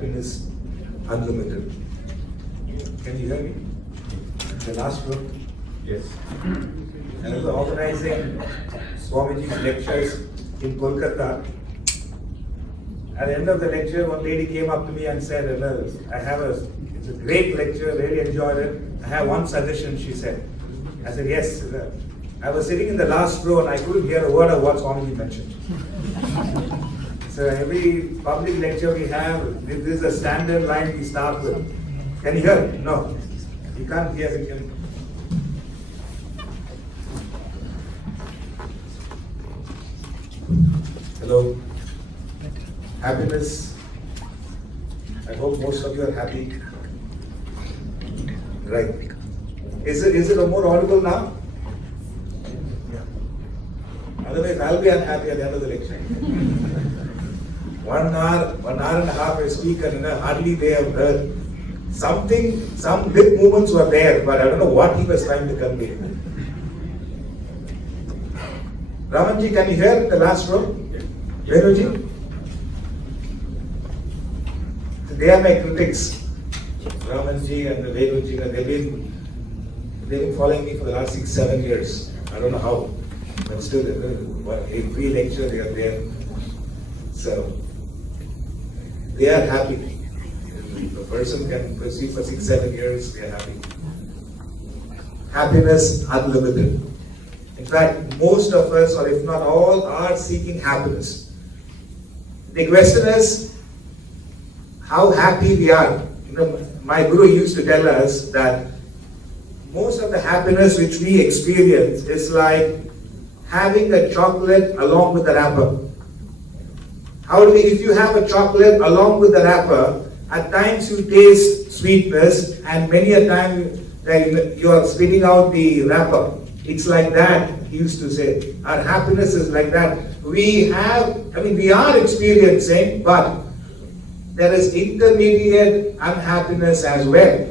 Happiness Unlimited. Can you hear me? The last one? Yes. I was organizing Swamiji's lectures in Kolkata. At the end of the lecture, one lady came up to me and said, it's a great lecture, really enjoyed it. I have one suggestion, she said. I said, yes. I was sitting in the last row and I couldn't hear a word of what Swamiji mentioned. So every public lecture we have, this is a standard line we start with. Can you hear? No. You can't hear it. Hello. Happiness. I hope most of you are happy. Right. Is it a more audible now? Otherwise, I'll be unhappy at the end of the lecture. 1 hour, 1 hour and a half I speak and hardly they have heard. Some lip movements were there, but I don't know what he was trying to convey. Ramanji, can you hear the last row? Venuji? They are my critics. Ramanji and Venuji, they've been following me for the last 6-7 years. I don't know how, but still, every lecture they are there. So, they are happy. If a person can proceed for 6-7 years, they are happy. Happiness unlimited. In fact, most of us, or if not all, are seeking happiness. The question is, how happy we are. My Guru used to tell us that most of the happiness which we experience is like having a chocolate along with the wrapper. If you have a chocolate along with the wrapper, at times you taste sweetness and many a time you are spitting out the wrapper. It's like that, he used to say. Our happiness is like that. We are experiencing, but there is intermediate unhappiness as well.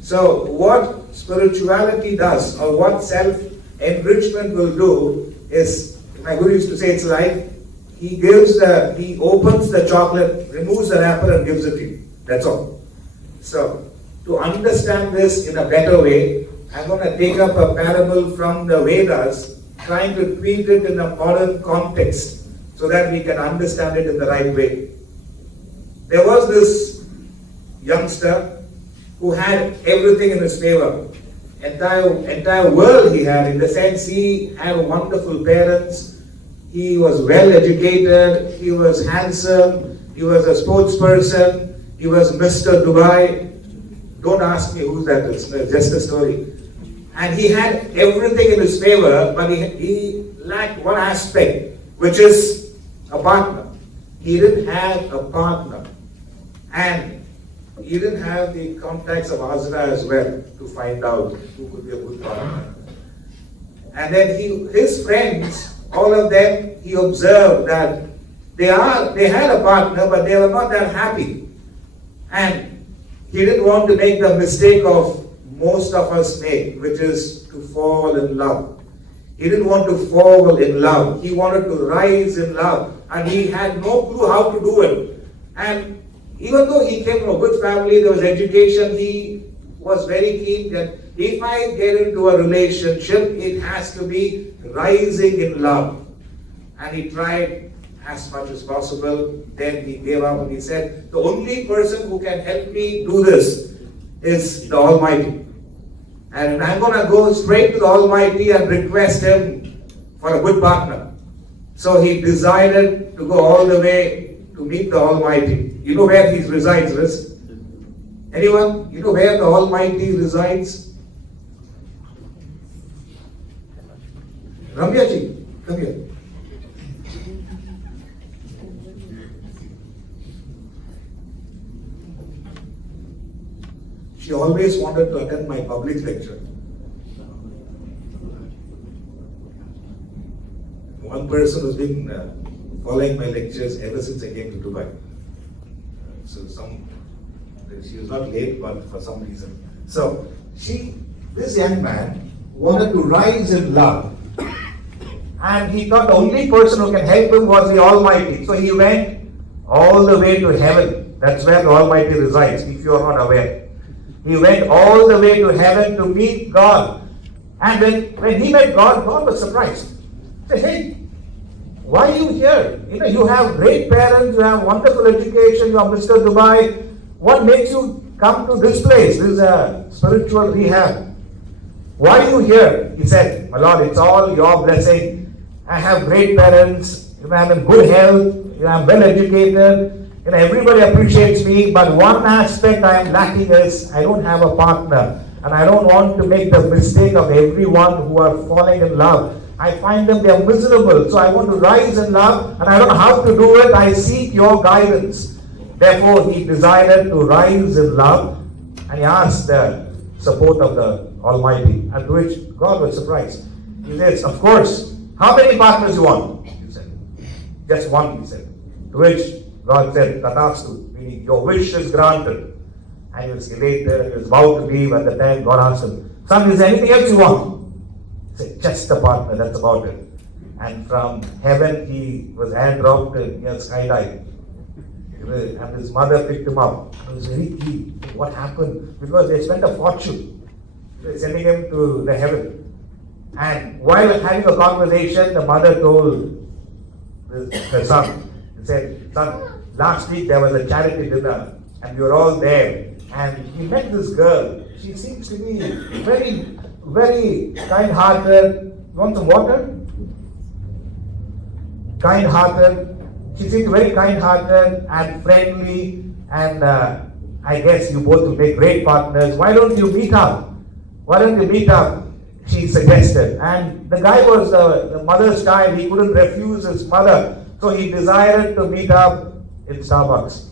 So what spirituality does, or what self-enrichment will do is, my Guru used to say, it's like he opens the chocolate, removes the wrapper and gives it to you. That's all. So, to understand this in a better way, I'm going to take up a parable from the Vedas, trying to treat it in a modern context so that we can understand it in the right way. There was this youngster who had everything in his favor. Entire world he had, in the sense he had wonderful parents, he was well educated, he was handsome, he was a sports person, he was Mr. Dubai. Don't ask me who that is, it's just a story. And he had everything in his favor, but he lacked one aspect, which is a partner. He didn't have a partner. And he didn't have the contacts of Azra as well to find out who could be a good partner. And then his friends, all of them, he observed that they had a partner, but they were not that happy. And he didn't want to make the mistake of most of us make, which is to fall in love. He didn't want to fall in love. He wanted to rise in love. And he had no clue how to do it. And even though he came from a good family, there was education, he was very keen that if I get into a relationship, it has to be rising in love. And he tried as much as possible. Then he gave up and he said, the only person who can help me do this is the Almighty. And I'm going to go straight to the Almighty and request Him for a good partner. So he decided to go all the way to meet the Almighty. You know where He resides, Riz? Anyone? You know where the Almighty resides? Ramya ji, come here. She always wanted to attend my public lecture. One person who's been following my lectures ever since I came to Dubai. So she was not late, but for some reason. So this young man wanted to rise in love. And he thought the only person who can help him was the Almighty. So he went all the way to heaven. That's where the Almighty resides, if you are not aware. He went all the way to heaven to meet God. And when he met God, God was surprised. He said, hey, why are you here? You have great parents, you have wonderful education, you are Mr. Dubai. What makes you come to this place? This is a spiritual rehab. Why are you here? He said, my Lord, it's all your blessing. I have great parents, I'm in good health, I'm well educated, everybody appreciates me, but one aspect I am lacking is I don't have a partner. And I don't want to make the mistake of everyone who are falling in love. I find them, they are miserable. So I want to rise in love, and I don't know how to do it. I seek your guidance. Therefore, he decided to rise in love, and he asked the support of the Almighty, at which God was surprised. He says, of course, how many partners you want? He said, just one, he said. To which God said, Tatastu, meaning your wish is granted. And he was elated and he was about to leave. At the time, God asked him, son, is there anything else you want? He said, just a partner, that's about it. And from heaven, he was hand-dropped and he was skydived. And his mother picked him up. He was very keen. What happened? Because they spent a fortune. They were sending him to the heaven. And while having a conversation, the mother told the son, he said, son, last week there was a charity dinner and we were all there. And he met this girl. She seems to be very, very kind-hearted. You want some water? Kind-hearted. She seemed very kind-hearted and friendly. And I guess you both will make great partners. Why don't you meet up? Why don't you meet up? She suggested. And the guy was the mother's child. He couldn't refuse his mother. So he decided to meet up in Starbucks.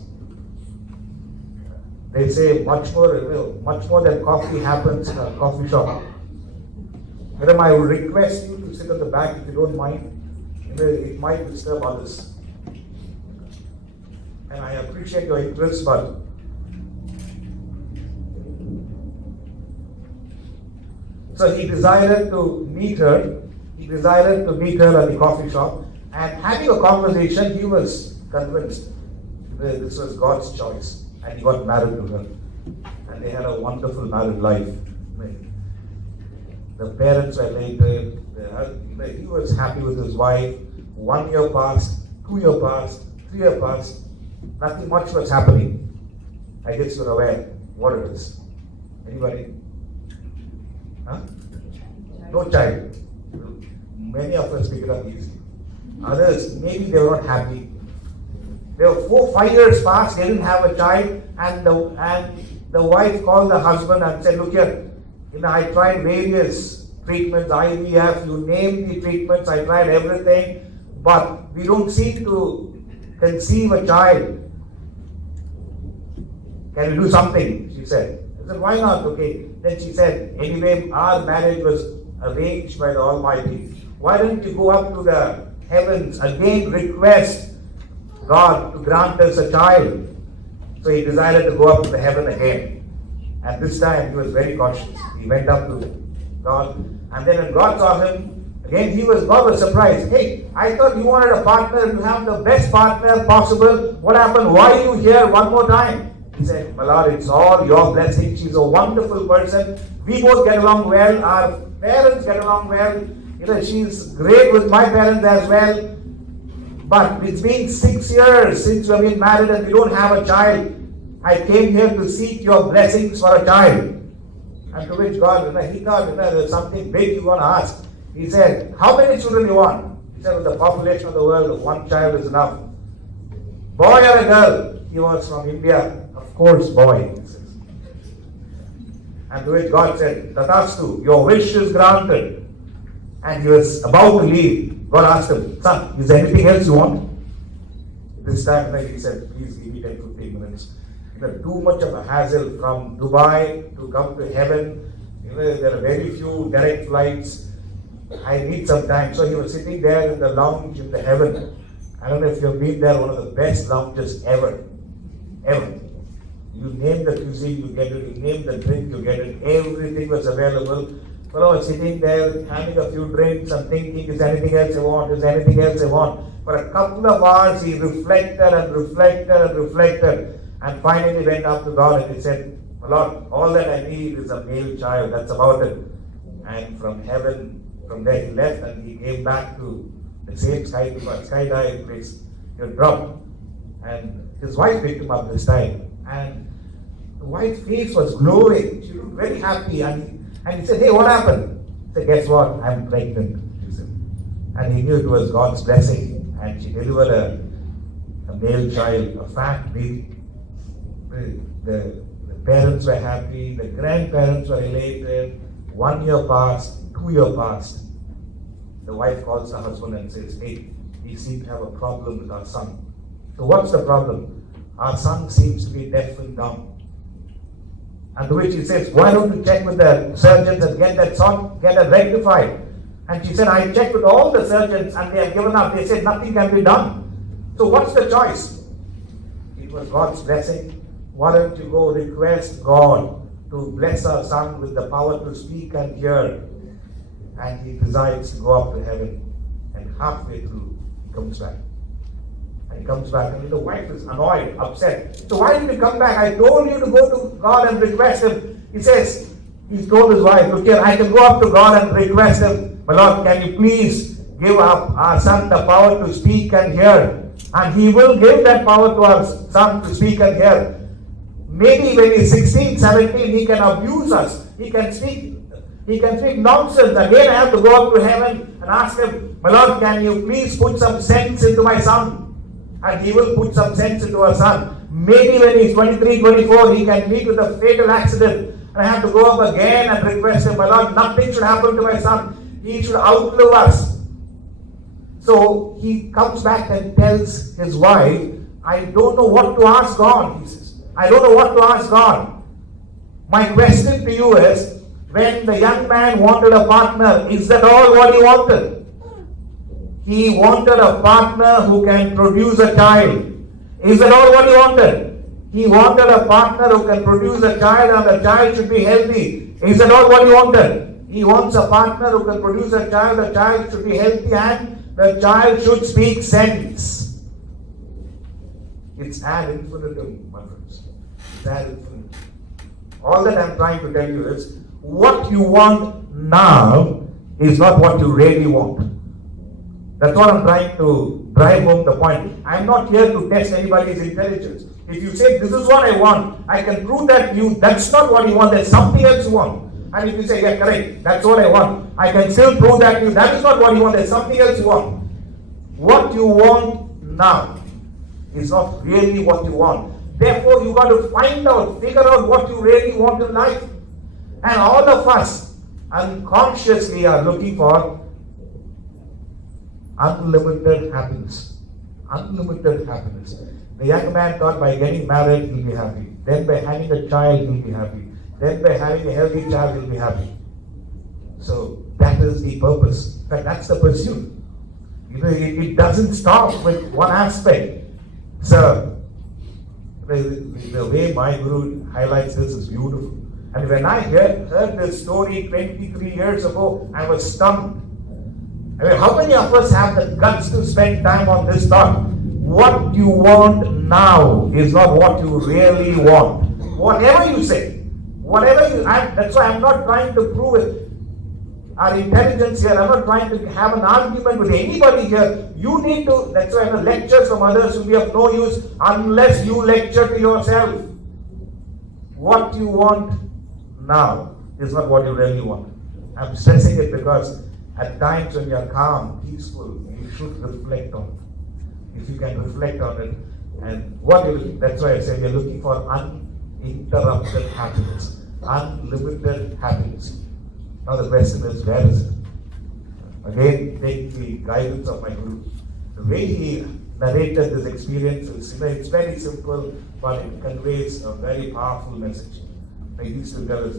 They say much more than coffee happens in a coffee shop. Madam, I would request you to sit at the back if you don't mind. It might disturb others. And I appreciate your interest, but so he decided to meet her. He decided to meet her at the coffee shop, and having a conversation, he was convinced that this was God's choice. And he got married to her. And they had a wonderful married life. The parents were elated. He was happy with his wife. 1 year passed, 2 years passed, 3 years passed. Nothing much was happening. I guess you're aware what it is. Anybody? Huh? No child. Many of us pick it up easily. Others, maybe they were not happy. There were 4-5 years passed, they didn't have a child, and the wife called the husband and said, look here, I tried various treatments, IVF, you name the treatments, I tried everything, but we don't seem to conceive a child. Can you do something? She said. I said, why not? Okay. Then she said, anyway, our marriage was arranged by the Almighty. Why don't you go up to the heavens, again request God to grant us a child? So he decided to go up to the heaven again. And this time he was very cautious. He went up to God. And then when God saw him, again God was surprised. Hey, I thought you wanted a partner, you have the best partner possible. What happened? Why are you here one more time? He said, my Lord, it's all your blessing. She's a wonderful person. We both get along well. Our parents get along well. She's great with my parents as well. But it's been 6 years since we have been married and we don't have a child. I came here to seek your blessings for a child. And to which God, he thought, there's something big you want to ask. He said, how many children you want? He said, with the population of the world, 1 child is enough. Boy or a girl? He was from India. Of course, boy. He says. And to which God said, Tatastu, your wish is granted. And he was about to leave. God asked him, son, is there anything else you want? This time he said, please give me 10-15 minutes. Too much of a hassle from Dubai to come to heaven. There are very few direct flights. I need some time. So he was sitting there in the lounge in the heaven. I don't know if you've been there, one of the best lounges ever. Ever. You name the cuisine, you get it. You name the drink, you get it. Everything was available. Well, I was sitting there, having a few drinks and thinking, is there anything else I want? Is there anything else I want? For a couple of hours he reflected and reflected and reflected, and finally went up to God and he said, Lord, all that I need is a male child, that's about it. And from heaven, from there he left and he came back to the same skydive place. He dropped. And his wife picked him up this time. And the wife's face was glowing. She looked very happy. And he said, hey, what happened? He said, guess what? I'm pregnant, she said. And he knew it was God's blessing. And she delivered a male child, a fat baby. The parents were happy, the grandparents were elated. 1 year passed, 2 years passed. The wife calls the husband and says, hey, we seem to have a problem with our son. So what's the problem? Our son seems to be deaf and dumb. And to which he says, why don't you check with the surgeons and get that rectified? And she said, I checked with all the surgeons and they have given up. They said nothing can be done. So what's the choice? It was God's blessing. Why don't you go request God to bless our son with the power to speak and hear? And he decides to go up to heaven. And halfway through, he comes back. And he comes back and the wife is annoyed, upset. So why did you come back? I told you to go to God and request him. He says, he's told his wife, look here, I can go up to God and request him. My Lord, can you please give up our son the power to speak and hear? And he will give that power to our son to speak and hear. Maybe when he's 16, 17, he can abuse us. He can speak nonsense. Again, I have to go up to heaven and ask him, my Lord, can you please put some sense into my son? And he will put some sense into our son. Maybe when he's 23, 24, he can meet with a fatal accident. And I have to go up again and request him, my Lord, nothing should happen to my son. He should outlive us. So he comes back and tells his wife, I don't know what to ask God, he says. I don't know what to ask God. My question to you is, when the young man wanted a partner, is that all what he wanted? He wanted a partner who can produce a child. Is that all what he wanted? He wanted a partner who can produce a child and the child should be healthy. Is that all what he wanted? He wants a partner who can produce a child should be healthy and the child should speak sense. It's ad infinitum, my friends. It's ad infinitum. All that I'm trying to tell you is, what you want now is not what you really want. That's what I'm trying to drive home the point. I'm not here to test anybody's intelligence. If you say, this is what I want, I can prove that that's not what you want, there's something else you want. And if you say, yeah, correct, that's what I want, I can still prove that that is not what you want, there's something else you want. What you want now is not really what you want. Therefore, you got to figure out what you really want in life. And all of us unconsciously are looking for unlimited happiness. Unlimited happiness. The young man thought by getting married he'll be happy. Then by having a child he'll be happy. Then by having a healthy child he'll be happy. So that is the purpose. In fact, that's the pursuit. It doesn't stop with one aspect. So the way my Guru highlights this is beautiful. And when I heard this story 23 years ago, I was stunned. I mean, how many of us have the guts to spend time on this thought? What you want now is not what you really want. Whatever you say, that's why I'm not trying to prove it. Our intelligence here, I'm not trying to have an argument with anybody here. You need to, that's why lectures from others will be of no use unless you lecture to yourself. What you want now is not what you really want. I'm stressing it because at times when you're calm, peaceful, you should reflect on it. If you can reflect on it, and that's why I said you're looking for uninterrupted happiness, unlimited happiness. Now the question is, where is it? Again, take the guidance of my Guru. The way he narrated this experience is, it's very simple, but it conveys a very powerful message. He used to tell us,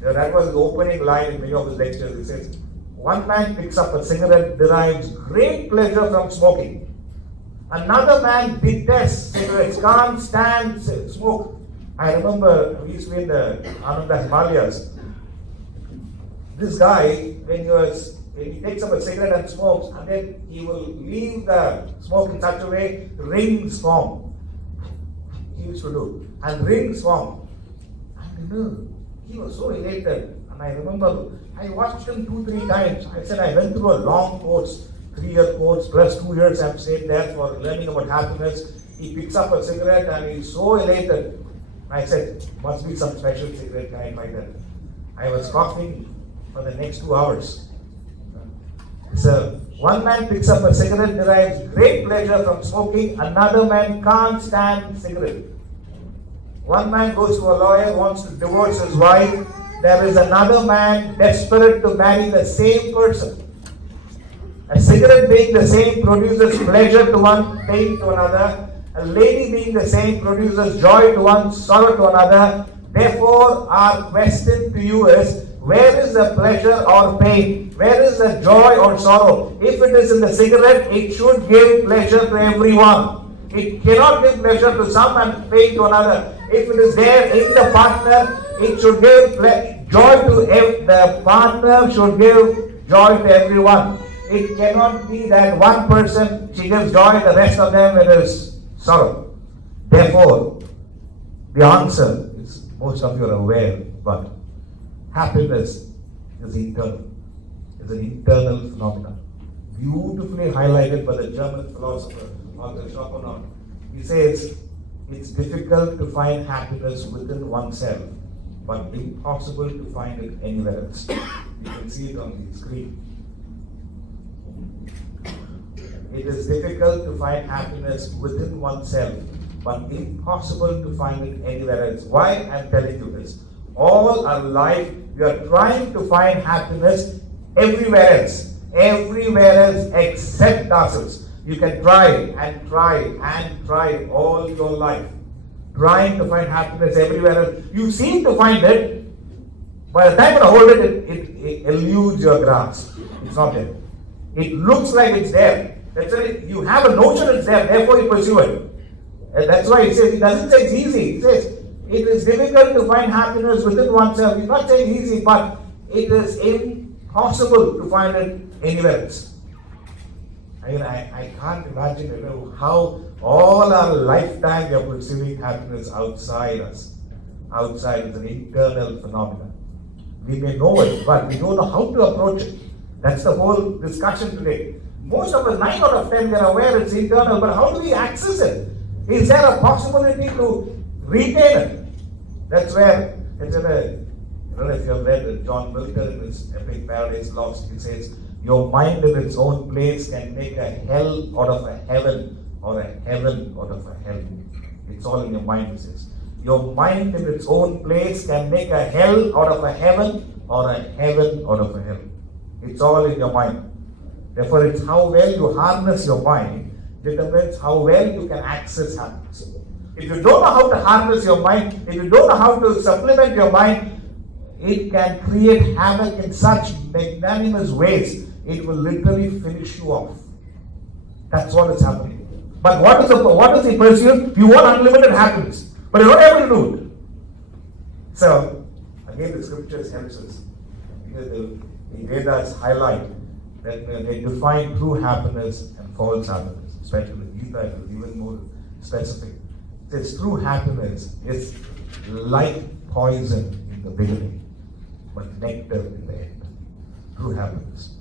that was the opening line in many of his lectures. He says, one man picks up a cigarette, derives great pleasure from smoking. Another man detests cigarettes, can't stand smoke. I remember we used to be in the Ananda Himalayas. This guy, when he was he takes up a cigarette and smokes, and then he will leave the smoke in such a way, rings form. He used to do, and rings form. And he was so elated. And I remember I watched him 2-3 times. I said, I went through a long course, 3-year course, plus 2 years I've stayed there for learning about happiness. He picks up a cigarette and he's so elated. I said, must be some special cigarette kind like that. I was coughing for the next 2 hours. So, one man picks up a cigarette, derives great pleasure from smoking, another man can't stand cigarette. One man goes to a lawyer, wants to divorce his wife. There is another man desperate to marry the same person. A cigarette being the same produces pleasure to one, pain to another. A lady being the same produces joy to one, sorrow to another. Therefore, our question to you is, where is the pleasure or pain? Where is the joy or sorrow? If it is in the cigarette, it should give pleasure to everyone. It cannot give pleasure to some and pain to another. If it is there in the partner, it should give joy to the partner, should give joy to everyone. It cannot be that one person, she gives joy, the rest of them it is sorrow. Therefore, the answer is, most of you are aware, but happiness is internal. It's an internal phenomenon. Beautifully highlighted by the German philosopher, Arthur Schopenhauer. He says, it's difficult to find happiness within oneself, but impossible to find it anywhere else. You can see it on the screen. It is difficult to find happiness within oneself, but impossible to find it anywhere else. Why I'm telling you this? All our life, we are trying to find happiness everywhere else except ourselves. You can try and try and try all your life, trying to find happiness everywhere else. You seem to find it. By the time you hold it, it eludes your grasp. It's not there. It looks like it's there. That's why you have a notion it's there, therefore you pursue it. And that's why it says, it doesn't say it's easy. It says, it is difficult to find happiness within oneself. He's not saying easy, but it is impossible to find it anywhere else. I can't imagine how all our lifetime we are pursuing happiness outside us. Outside is an internal phenomenon. We may know it, but we don't know how to approach it. That's the whole discussion today. Most of us, 9 out of 10, we are aware it's internal, but how do we access it? Is there a possibility to retain it? That's where, I don't know if you have read John Milton in his epic Paradise Lost, he says, your mind in its own place can make a hell out of a heaven, or a heaven out of a hell. It's all in your mind, he says. Your mind in its own place can make a hell out of a heaven, or a heaven out of a hell. It's all in your mind. Therefore, it's how well you harness your mind determines how well you can access happiness. If you don't know how to harness your mind, if you don't know how to supplement your mind, it can create havoc in such magnanimous ways, it will literally finish you off. That's what is happening. But what is the pursuit? You want unlimited happiness, but you're not able to do it. So, again, the scriptures helps us. The Vedas highlight that they define true happiness and false happiness, especially the Gita is even more specific. It says true happiness is like poison in the beginning, but nectar in the end. True happiness.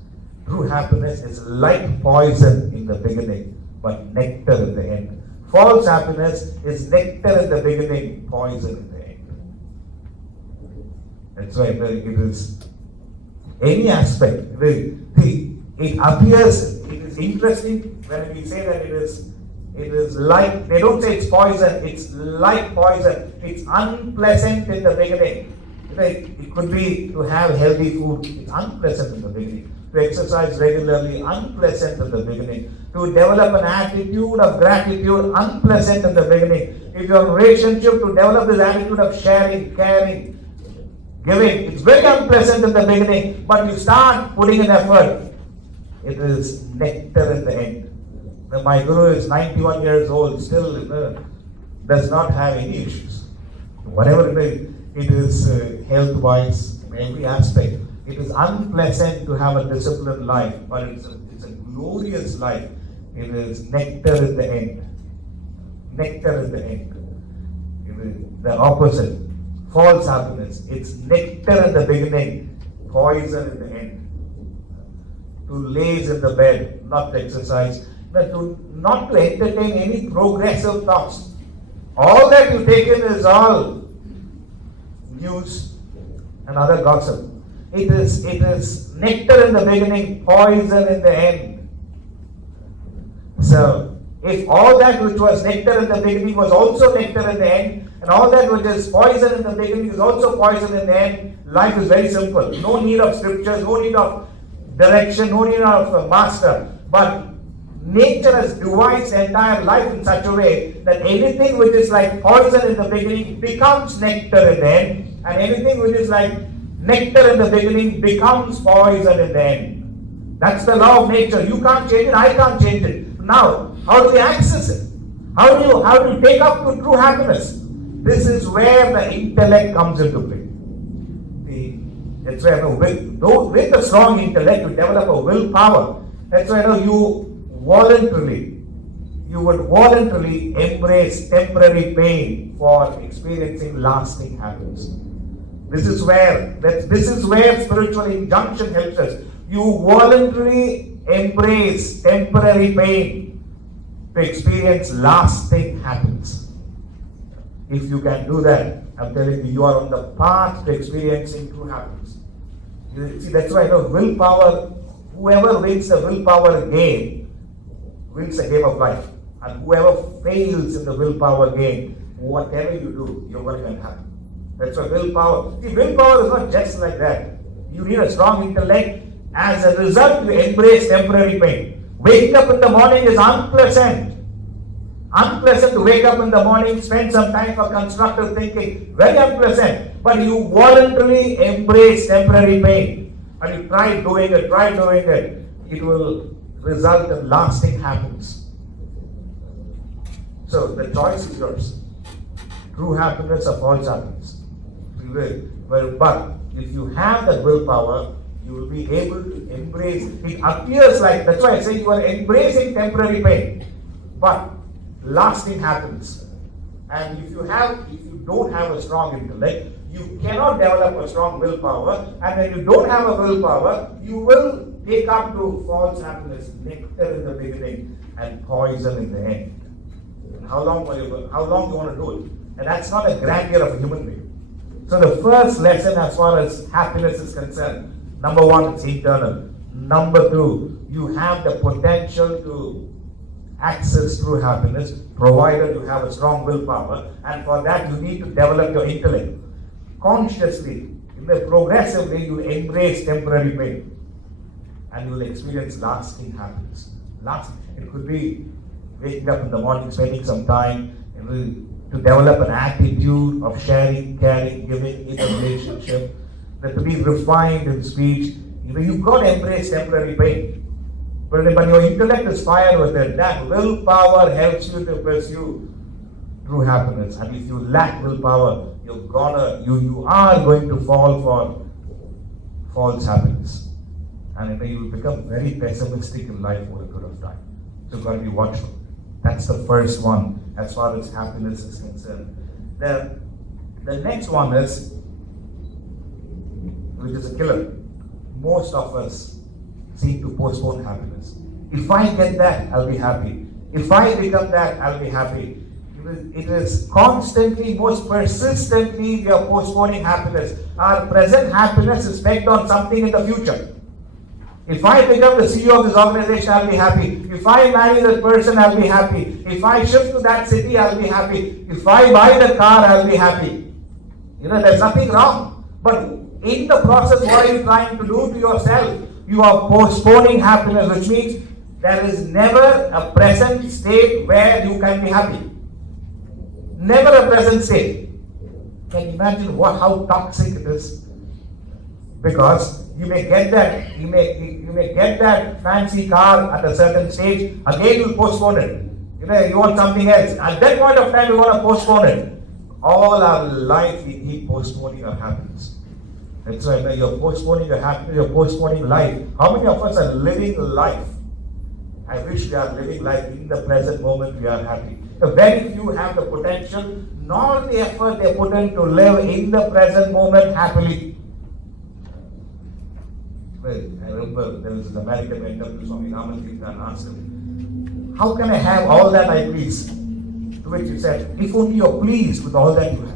True happiness is like poison in the beginning, but nectar in the end. False happiness is nectar in the beginning, poison in the end. That's why it is any aspect. It appears, it is interesting when we say that it is like, they don't say it's poison, it's like poison. It's unpleasant in the beginning. It could be to have healthy food, it's unpleasant in the beginning. To exercise regularly, unpleasant in the beginning. To develop an attitude of gratitude, unpleasant in the beginning. If your relationship, to develop this attitude of sharing, caring, giving, it's very unpleasant in the beginning, but you start putting in effort, it is nectar in the end. My guru is 91 years old, still does not have any issues. Whatever it is health-wise, in every aspect. It is unpleasant to have a disciplined life, but it's a glorious life. It is nectar in the end. Nectar in the end. It is the opposite. False happiness. It's nectar in the beginning, poison in the end. To laze in the bed, not to exercise, not to entertain any progressive thoughts. All that you take in is all news and other gossip. It is nectar in the beginning, poison in the end. So, if all that which was nectar in the beginning was also nectar in the end, and all that which is poison in the beginning is also poison in the end, life is very simple. No need of scriptures, no need of direction, no need of a master. But nature has devised entire life in such a way that anything which is like poison in the beginning becomes nectar in the end, and anything which is like nectar in the beginning becomes poison in the end. That's the law of nature. You can't change it, I can't change it. Now, how do we access it? How do you take up to true happiness? This is where the intellect comes into play. That's where with a strong intellect you develop a willpower. That's why you would voluntarily embrace temporary pain for experiencing lasting happiness. This is where spiritual injunction helps us. You voluntarily embrace temporary pain to experience lasting happiness. If you can do that, I'm telling you, you are on the path to experiencing true happiness. See, that's why willpower, whoever wins the willpower game, wins the game of life. And whoever fails in the willpower game, whatever you do, you're going to get happy. That's why willpower. See, willpower is not just like that. You need a strong intellect. As a result, you embrace temporary pain. Waking up in the morning is unpleasant. Unpleasant to wake up in the morning, spend some time for constructive thinking. Very unpleasant. But you voluntarily embrace temporary pain. And you try doing it. It will result in lasting happiness. So the choice is yours. True happiness or false happiness. But if you have that willpower, you will be able to embrace. It appears like, that's why I say you are embracing temporary pain, but lasting happiness. And if you don't have a strong intellect, you cannot develop a strong willpower. And when you don't have a willpower, you will take up to false happiness, nectar in the beginning and poison in the end. And how long do you want to do it? And that's not a grandeur of a human being. So the first lesson as far as happiness is concerned, number one, it's eternal. Number two, you have the potential to access true happiness, provided you have a strong willpower. And for that, you need to develop your intellect. Consciously, in a progressive way, you embrace temporary pain. And you will experience lasting happiness. It could be waking up in the morning, spending some time to develop an attitude of sharing, caring, giving in a relationship, that to be refined in speech. You've got to embrace temporary pain. But your intellect is fired with it. That willpower helps you to pursue true happiness. And if you lack willpower, you are going to fall for false happiness. And you will become very pessimistic in life over a period of time. So you've got to be watchful. That's the first one as far as happiness is concerned. The next one is, which is a killer. Most of us seem to postpone happiness. If I get that, I'll be happy. If I become that, I'll be happy. It is constantly, most persistently, we are postponing happiness. Our present happiness is based on something in the future. If I become the CEO of this organization, I'll be happy. If I marry that person, I'll be happy. If I shift to that city, I'll be happy. If I buy the car, I'll be happy. There's nothing wrong. But in the process, what are you trying to do to yourself? You are postponing happiness, which means there is never a present state where you can be happy. Never a present state. Can you imagine how toxic it is? Because you may get that fancy car at a certain stage, again you'll postpone it. You want something else. At that point of time, you want to postpone it. All our life we keep postponing our happiness. That's why you're postponing your happiness, you're postponing life. How many of us are living life? I wish we are living life in the present moment, we are happy. Very few have the potential nor the effort they put in to live in the present moment happily. Well, I remember there was an American went up to Swami Ramanathan and asked him, how can I have all that I please? To which he said, if only you're pleased with all that you have.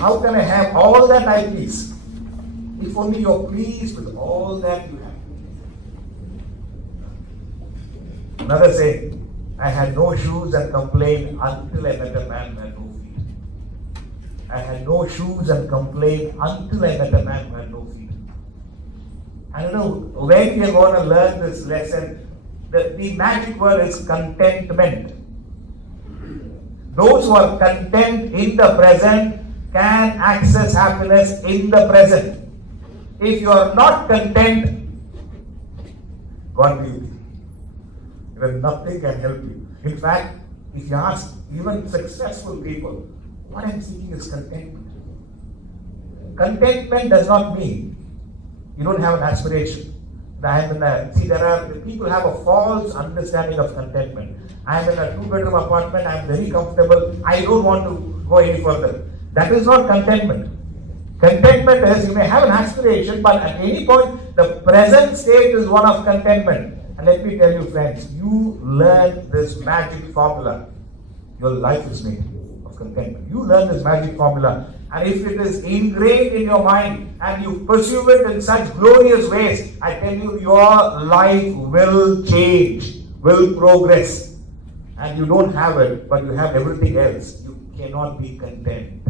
How can I have all that I please? If only you're pleased with all that you have. Another saying, I had no shoes and complained until I met a man who had no feet. I had no shoes and complained until I met a man who had no feet. I don't know when we are going to learn this lesson. The magic word is contentment. Those who are content in the present can access happiness in the present. If you are not content, God will be. Then nothing can help you. In fact, if you ask even successful people, what I'm seeking is contentment. Contentment does not mean you don't have an aspiration. See, people have a false understanding of contentment. I am in a 2-bedroom apartment, I am very comfortable, I don't want to go any further. That is not contentment. Contentment is you may have an aspiration, but at any point, the present state is one of contentment. And let me tell you, friends, you learn this magic formula, your life is made of contentment. You learn this magic formula, and if it is ingrained in your mind and you pursue it in such glorious ways, I tell you, your life will change, will progress. And you don't have it, but you have everything else. You cannot be content.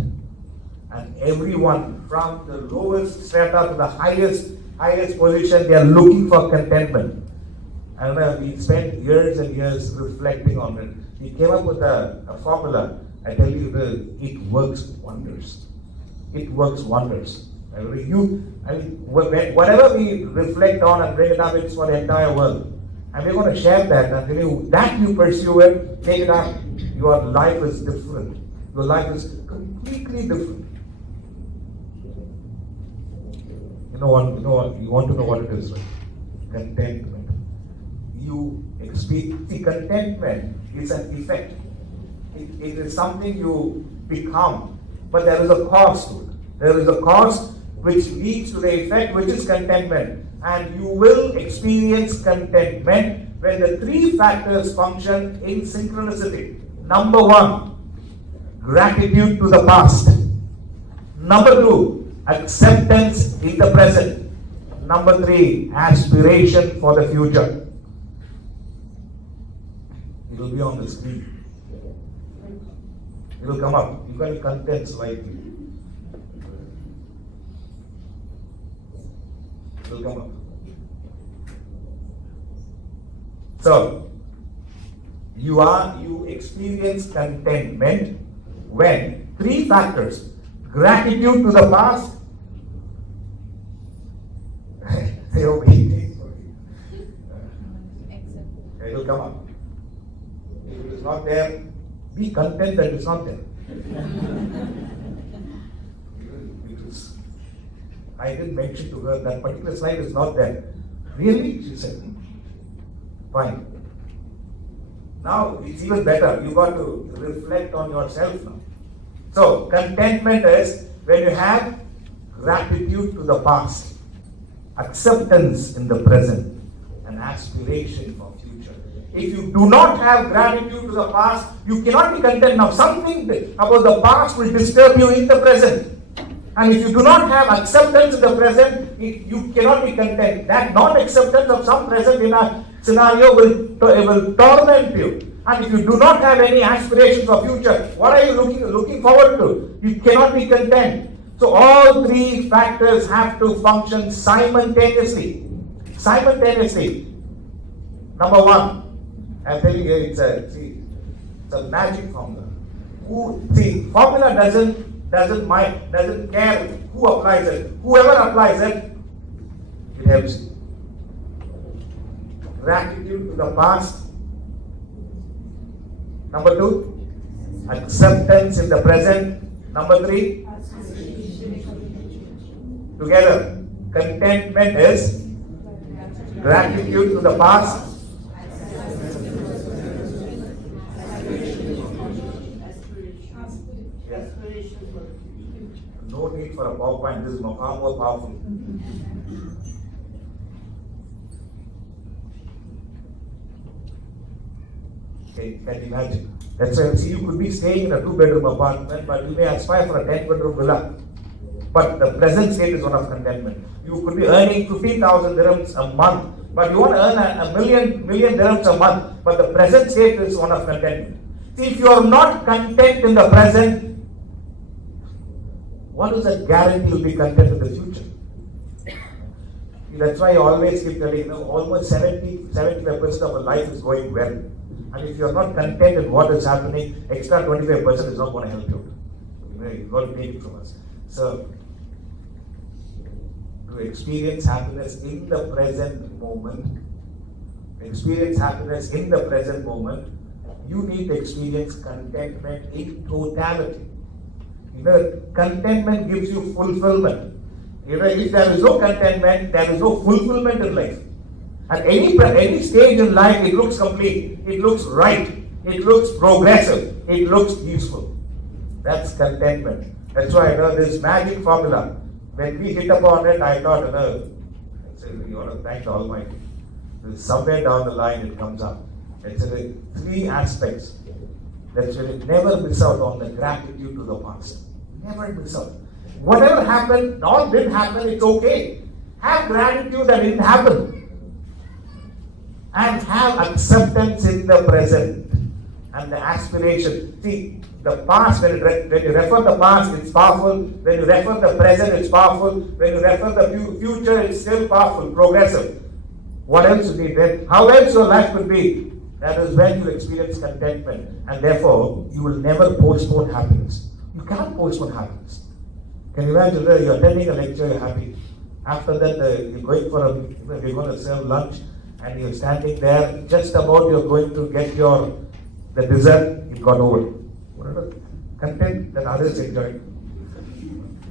And everyone, from the lowest strata to the highest position, they are looking for contentment. And we spent years and years reflecting on it. We came up with a formula. I tell you, it works wonders. It works wonders. Whatever we reflect on and bring it up, it's for the entire world. And we're going to share that and tell you that you pursue it, take it up. Your life is different. Your life is completely different. You want to know what it is, right? Contentment. You experience, contentment is an effect. It is something you become, but there is a cause to it. There is a cause which leads to the effect, which is contentment. And you will experience contentment when the 3 factors function in synchronicity. Number 1, gratitude to the past. Number 2, acceptance in the present. Number 3, aspiration for the future. It will be on the screen. It will come up. You can be content slightly. It will come up. So, you experience contentment when 3 factors. Gratitude to the past. They are waiting for you. It will come up. If it is not there, be content that it's not there. I didn't mention to her that particular slide is not there. Really? She said, fine. Now it's even better. You got to reflect on yourself now. So contentment is when you have gratitude to the past, acceptance in the present, and aspiration for future. If you do not have gratitude to the past, you cannot be content. Now something about the past will disturb you in the present. And if you do not have acceptance in the present, you cannot be content. That non-acceptance of some present in a scenario will torment you. And if you do not have any aspirations for future, what are you looking forward to? You cannot be content. So all 3 factors have to function simultaneously. Simultaneously. Number 1, I'm telling you, it's a magic formula. Formula doesn't care who applies it. Whoever applies it, it helps you. Gratitude to the past. Number 2, acceptance in the present. Number 3, Together. Contentment is gratitude to the past. No need for a PowerPoint, this is far more powerful. Okay, can you imagine? That's why see, you could be staying in a 2-bedroom apartment, but you may aspire for a 10-bedroom villa. But the present state is one of contentment. You could be earning 15,000 dirhams a month, but you want to earn a million dirhams a month, but the present state is one of contentment. See, if you are not content in the present, what is the guarantee you'll be content in the future? That's why I always keep telling, almost 75% of our life is going well. And if you're not content in what is happening, extra 25% is not going to help you. You've got to take it from us. So, to experience happiness in the present moment, you need to experience contentment in totality. Contentment gives you fulfillment. If there is no contentment, there is no fulfillment in life. At any stage in life, it looks complete, it looks right, it looks progressive, it looks useful. That's contentment. That's why this magic formula, when we hit upon it, I thought, you ought to thank the Almighty. Somewhere down the line it comes up. It's 3 aspects. That's really never miss out on the gratitude to the past. Never miss out. Whatever happened, all didn't happen, it's okay. Have gratitude that it didn't happen. And have acceptance in the present. And the aspiration. See, the past, when you refer the past, it's powerful. When you refer the present, it's powerful. When you refer the future, it's still powerful, progressive. What else would be there? How else your life could be? That is when you experience contentment. And therefore, you will never postpone happiness. You cannot postpone happiness. Can you imagine you're attending a lecture, you're happy. After that, you're going we're going to serve lunch, and you're standing there, just about you're going to get the dessert, it got over. Whatever content that others enjoy.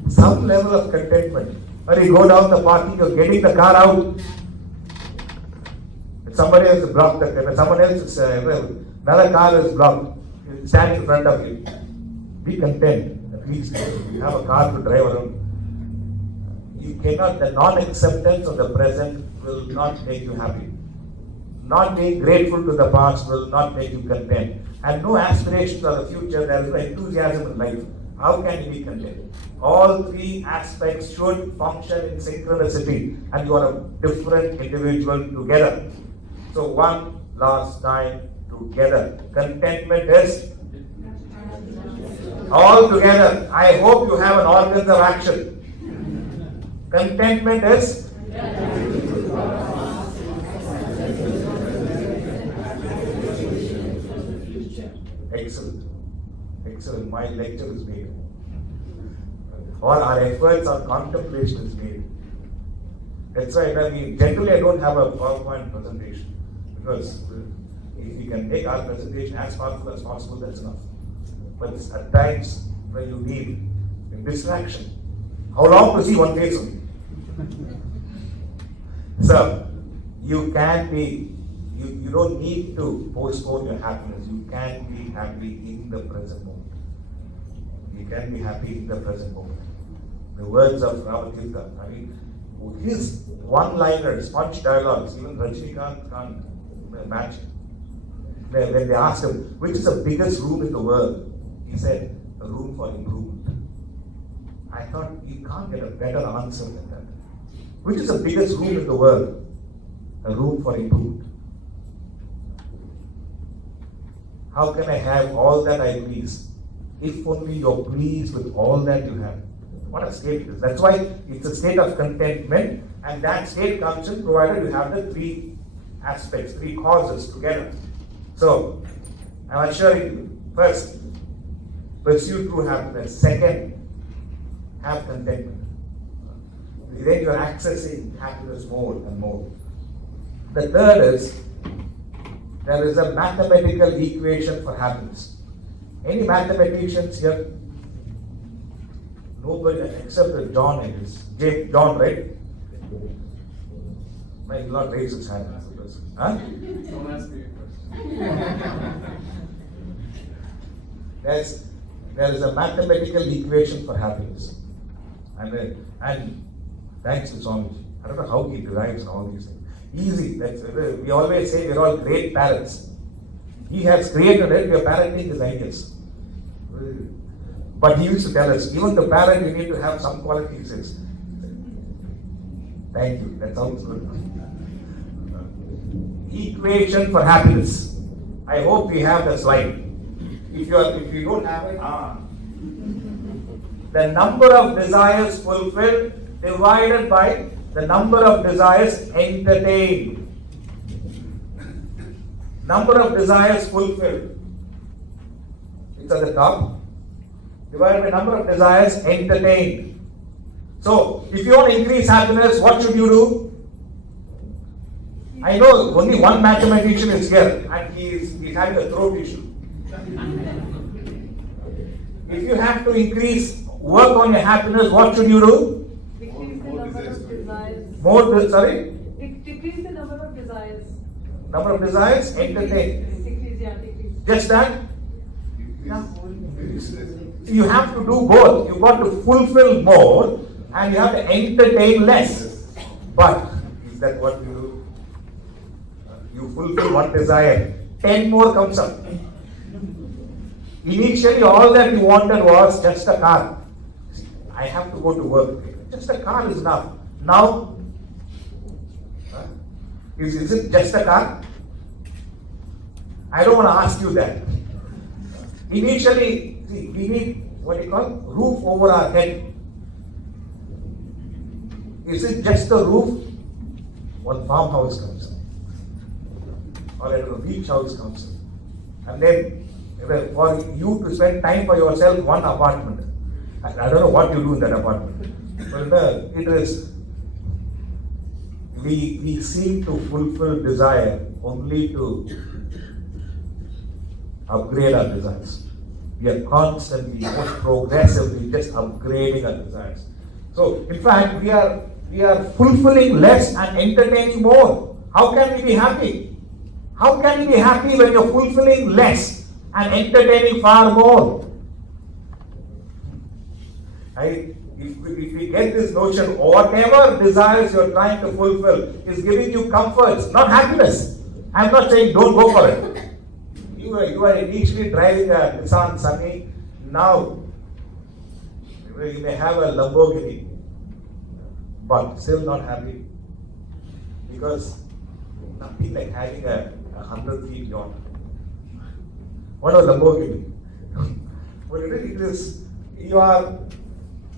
Some level of contentment. Or you go down the party, you're getting the car out. Somebody else is blocked, someone else is, another car is blocked, it's standing in front of you. Be content, at least you have a car to drive around. You cannot, the non-acceptance of the present will not make you happy. Not being grateful to the past will not make you content. And no aspiration for the future, there is no enthusiasm in life. How can you be content? All 3 aspects should function in synchronicity, and you are a different individual together. So one last time together. Contentment is all together. I hope you have an organs of action. Contentment is excellent. Excellent. My lecture is made. All our efforts, our contemplation is made. That's why generally I don't have a PowerPoint presentation. Because if we can make our presentation as powerful as possible, that's enough. But at times when you need a distraction, how long to see one face only? So, you can be, you don't need to postpone your happiness. You can be happy in the present moment. You can be happy in the present moment. The words of Ramatirtha, his one-liners, punch dialogues, even Rajnikant can't match. When they asked him, which is the biggest room in the world? He said, a room for improvement. I thought, you can't get a better answer than that. Which is the biggest room in the world? A room for improvement. How can I have all that I please? If only you're pleased with all that you have. What a state it is. That's why it's a state of contentment, and that state comes in provided you have the 3 aspects, 3 causes together. So, I'm assuring you, first, pursue true happiness. Second, have contentment. Then you're accessing happiness more and more. The third is, there is a mathematical equation for happiness. Any mathematicians here? Nobody except John is James, John, right? No, he'll not raise his hand. Huh? Don't ask me a question. There is a mathematical equation for happiness. And thanks to Swamiji. I don't know how he derives all these things. Easy. We always say we're all great parents. He has created it, we are parenting his ideas. But he used to tell us, even the parent, you need to have some qualities. Thank you, that sounds good. Equation for happiness. I hope we have the slide. If you don't have it, the number of desires fulfilled divided by the number of desires entertained. Number of desires fulfilled. It's at the top. Divided by number of desires entertained. So, if you want to increase happiness, what should you do? I know only one mathematician is here and he's having a throat issue. If you have to work on your happiness, what should you do? Decrease the number of desires. Decrease the number of desires. Number of desires, entertain. Decrease. Just that? You have to do both. You got to fulfill more and you have to entertain less. But is that what you do? You fulfill one desire, 10 more comes up. Initially, all that you wanted was just a car. I have to go to work. Just a car is enough. Now, is it just a car? I don't want to ask you that. Initially, see, we need what you call roof over our head. Is it just the roof? One farmhouse comes in, or a beach house comes in, and then for you to spend time for yourself, one apartment. I don't know what you do in that apartment, but it is. We seem to fulfill desire only to upgrade our desires. We are constantly, most progressively, just upgrading our desires. So, in fact, we are fulfilling less and entertaining more. How can we be happy? How can you be happy when you're fulfilling less and entertaining far more? If we get this notion, whatever desires you're trying to fulfill is giving you comforts, not happiness. I'm not saying don't go for it. You are initially driving a Nissan Sunny. Now you may have a Lamborghini, but still not happy, because nothing like having a 100 feet yacht. What a Lamborghini! But it is, you are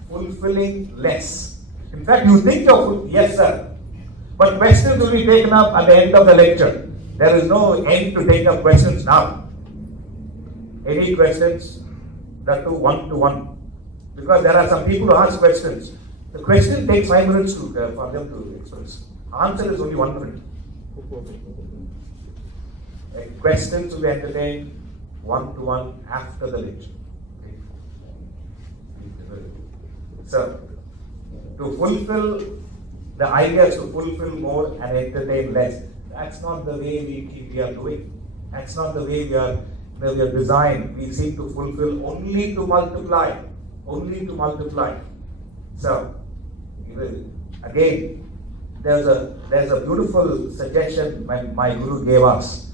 fulfilling less. In fact, you think you're yes, sir. But questions will be taken up at the end of the lecture. There is no end to take up questions now. Any questions? That too, one-to-one. Because there are some people who ask questions. The question takes 5 minutes for them to express. Answer is only 1 minute. Questions will be entertained one-to-one after the lecture. So, to fulfill the idea is to fulfill more and entertain less. That's not the way we are doing. That's not the way we are designed. We seem to fulfill only to multiply. Only to multiply. So, again, there's a beautiful suggestion my guru gave us.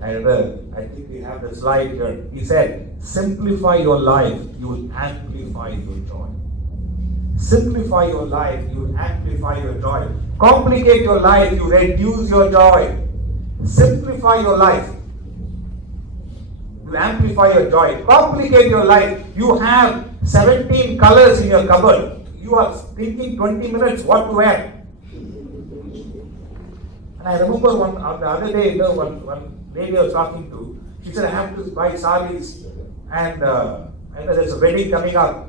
And I think we have the slide here. He said, simplify your life, you will amplify your joy. Simplify your life, you will amplify your joy. Complicate your life, you reduce your joy. Simplify your life, you amplify your joy. Complicate your life, you have 17 colors in your cupboard. You are thinking 20 minutes what to wear. And I remember the other day, one lady I was talking to, she said, I have to buy saris and there's a wedding coming up.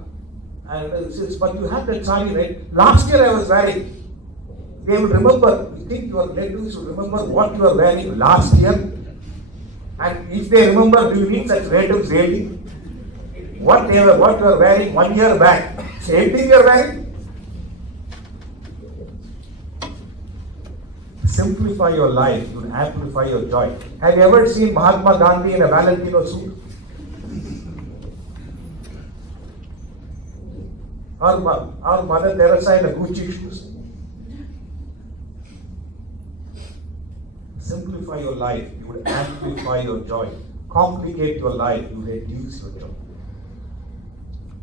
And she says, but you have that sari, right? Last year I was wearing. They will remember, you think your relatives will remember what you were wearing last year? And if they remember, do you need such relatives really? What you were wearing 1 year back? Same thing you're wearing. Simplify your life, you'll amplify your joy. Have you ever seen Mahatma Gandhi in a Valentino suit? Or Mother Teresa in a Gucci shoes? Simplify your life, you will amplify your joy. Complicate your life, you reduce your joy.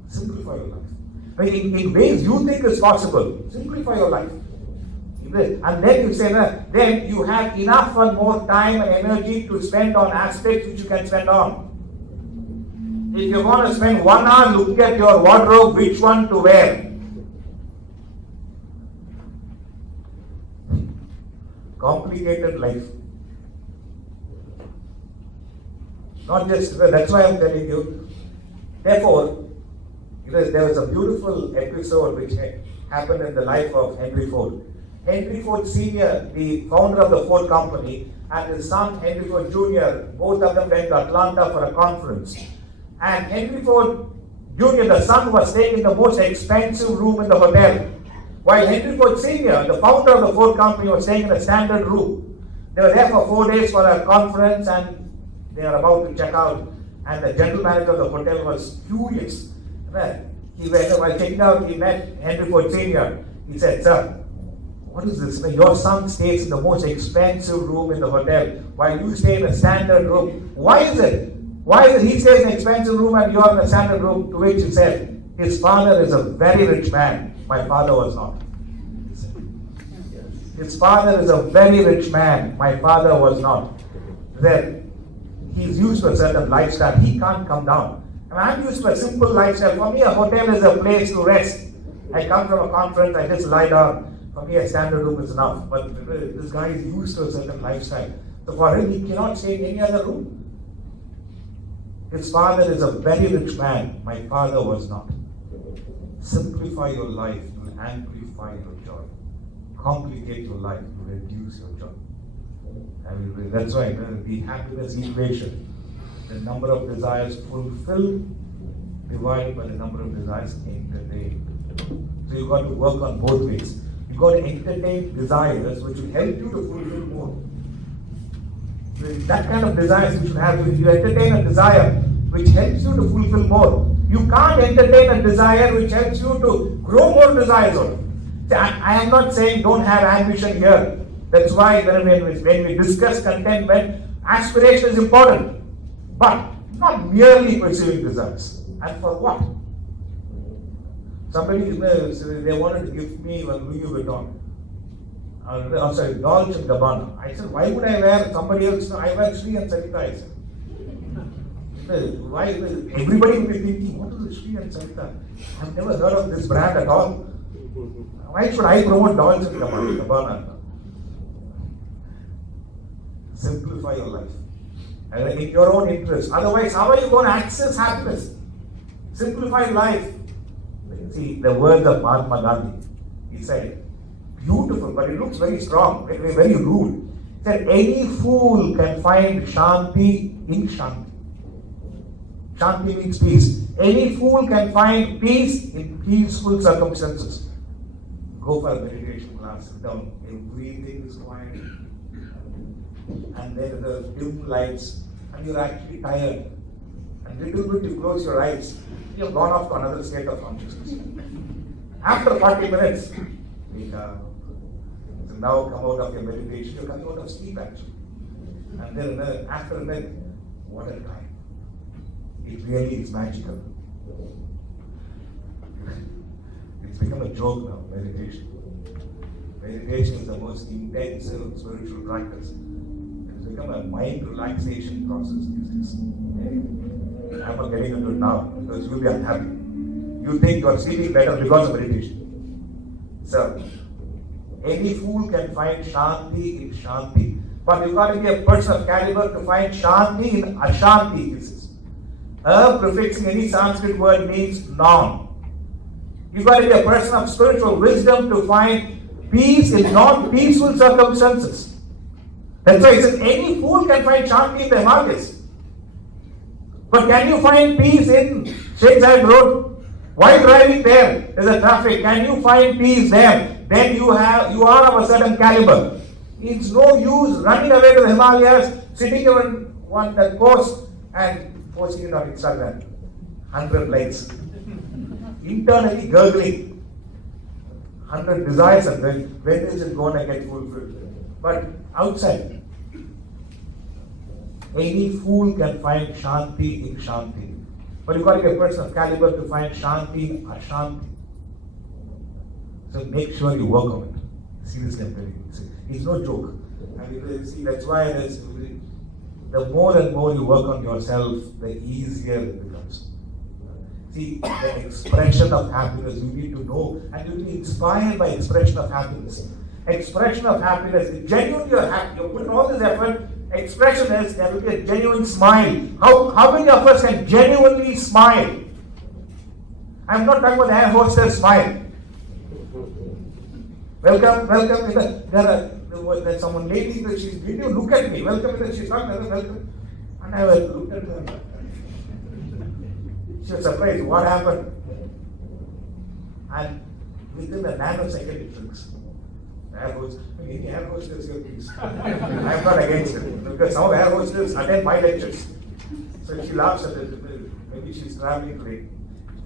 Simplify your life. In ways you think is possible, simplify your life. And then you say that, then you have enough and more time and energy to spend on aspects which you can spend on. If you want to spend 1 hour looking at your wardrobe, which one to wear? Complicated life. Not just, that's why I'm telling you. Therefore, there was a beautiful episode which happened in the life of Henry Ford. Henry Ford Sr., the founder of the Ford Company, and his son Henry Ford Jr., both of them went to Atlanta for a conference. And Henry Ford Jr., the son, was staying in the most expensive room in the hotel, while Henry Ford Sr., the founder of the Ford Company, was staying in a standard room. They were there for 4 days for a conference, and they were about to check out. And the general manager of the hotel was furious. While checking out, he met Henry Ford Sr. He said, "Sir, what is this? Your son stays in the most expensive room in the hotel, while you stay in a standard room. Why is it? Why is it he stays in an expensive room and you are in a standard room?" To which he said, "His father is a very rich man. My father was not." His father is a very rich man. My father was not. Then he's used to a certain lifestyle. He can't come down. And I'm used to a simple lifestyle. For me, a hotel is a place to rest. I come from a conference, I just lie down. For me, a standard room is enough. But this guy is used to a certain lifestyle. So for him, he cannot stay in any other room. His father is a very rich man. My father was not. Simplify your life, you will amplify your joy. Complicate your life, you will reduce your joy. And that's why the happiness equation, the number of desires fulfilled divided by the number of desires entertained. So you've got to work on both ways. You've got to entertain desires which will help you to fulfill more. That kind of desires you should have. If you entertain a desire which helps you to fulfill more, you can't entertain a desire which helps you to grow more desires on it. I am not saying don't have ambition here. That's why when we discuss contentment, aspiration is important. But not merely pursuing desires. And for what? Somebody, they wanted to give me one Louis Vuitton. Dolce & Gabbana. I said, why would I wear somebody else? I wear Sri and Sarita, I said. Why? Everybody will be thinking, what is Sri and Sarita? I've never heard of this brand at all. Why should I promote Dolce & Gabbana? Simplify your life. In your own interest. Otherwise, how are you going to access happiness? Simplify life. See, the words of Mahatma Gandhi. He said, beautiful, but it looks very strong, very rude. He said, any fool can find Shanti in Shanti. Shanti means peace. Any fool can find peace in peaceful circumstances. Go for a meditation class, sit down, everything is quiet. And then the dim lights, and you're actually tired. And little bit you close your eyes, you've gone off to another state of consciousness. After 40 minutes, wake up. So now come out of your meditation, you're coming out of sleep actually. And then after that, what a time. It really is magical. It's become a joke now, meditation. Meditation is the most intensive spiritual practice. It's become a mind relaxation process these days. I'm not getting into it now because you'll be unhappy. You think you're sleeping better because of meditation. So, any fool can find Shanti in Shanti. But you've got to be a person of caliber to find Shanti in Ashanti. This is. Prefixing any Sanskrit word means non. You've got to be a person of spiritual wisdom to find peace in non-peaceful circumstances. That's why it says any fool can find Shanti in the Himalayas. But can you find peace in Shadeside Road? While driving there, there's a traffic. Can you find peace there? Then you are of a certain caliber. It's no use running away to the Himalayas, sitting on the coast and posting it on Instagram. 100 likes. Internally gurgling. 100 desires, and when is it going to get fulfilled? But outside, any fool can find Shanti in Shanti. But you've got to be a person of caliber to find Shanti in Ashanti. So make sure you work on it. Seriously, I'm telling you. It's no joke. And you see, that's why the more and more you work on yourself, the easier it becomes. See, the expression of happiness, you need to know, and you need to be inspired by expression of happiness. Expression of happiness, genuinely you're happy, you're putting all this effort. Expression is, there will be a genuine smile. How many of us can genuinely smile? I'm not talking about the air hostess smile. Welcome. There's someone lady, did you look at me? Welcome, she's not welcome. And I looked at her. She was surprised, what happened? And within a nanosecond it clicks. Any air hostess here, please. I'm not against it, because some air hostess attend my lectures. So she laughs at it. Maybe she's traveling today,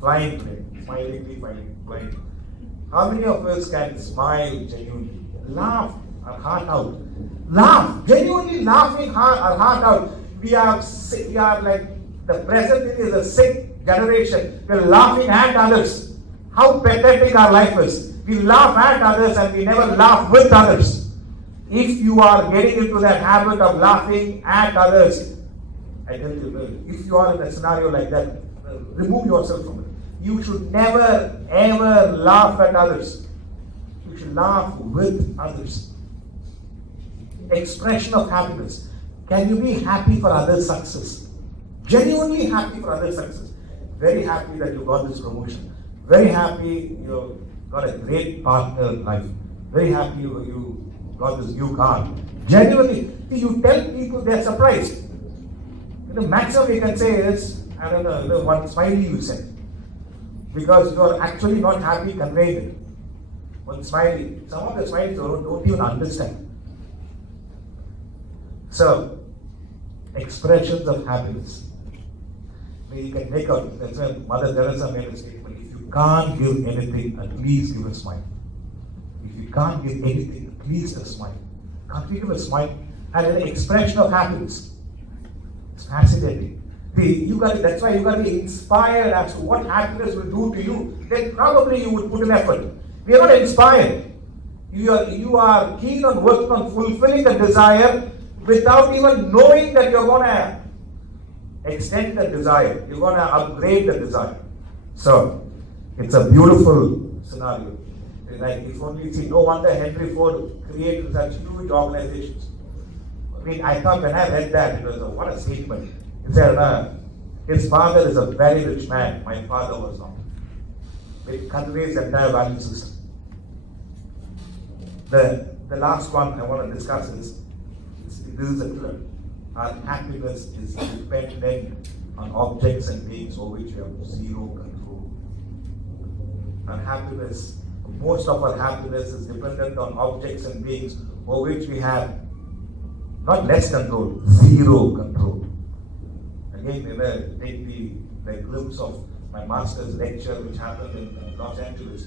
flying today, smilingly flying. How many of us can smile genuinely? Laugh our heart out. Laugh, genuinely laughing our heart out. We are like, the present is a sick generation. We're laughing at others. How pathetic our life is. We laugh at others and we never laugh with others. If you are getting into that habit of laughing at others, I tell you, if you are in a scenario like that, remove yourself from it. You should never ever laugh at others. You should laugh with others. Expression of happiness. Can you be happy for others' success? Genuinely happy for others' success. Very happy that you got this promotion. Very happy you got a great partner in life. Very happy you got this new car. Genuinely, you tell people, they're surprised. The maximum you can say is, I don't know, one smiley you said. Because you are actually not happy conveying it. One smiley. Some of the smileys don't even understand. So, expressions of happiness. You can make out, that's why Mother Teresa made a statement, if you can't give anything, at least give a smile. If you can't give anything, at least a smile. Can't you give a smile? And an expression of happiness. It's fascinating. That's why you got to be inspired as to what happiness will do to you. Then probably you would put in effort. We are not inspired. You are keen on working on fulfilling the desire without even knowing that you're going to extend the desire. You're going to upgrade the desire. So, it's a beautiful scenario. Like, if only you see, no wonder Henry Ford created such huge organizations. I thought when I read that, it was what a statement. He said, his father is a very rich man. My father was not. It conveys the entire value system. The last one I want to discuss is, this is a killer. Our happiness is dependent on objects and things over which we have zero control. Our happiness, most of our happiness is dependent on objects and beings over which we have not less control, zero control. Again, take the glimpse of my master's lecture which happened in Los Angeles.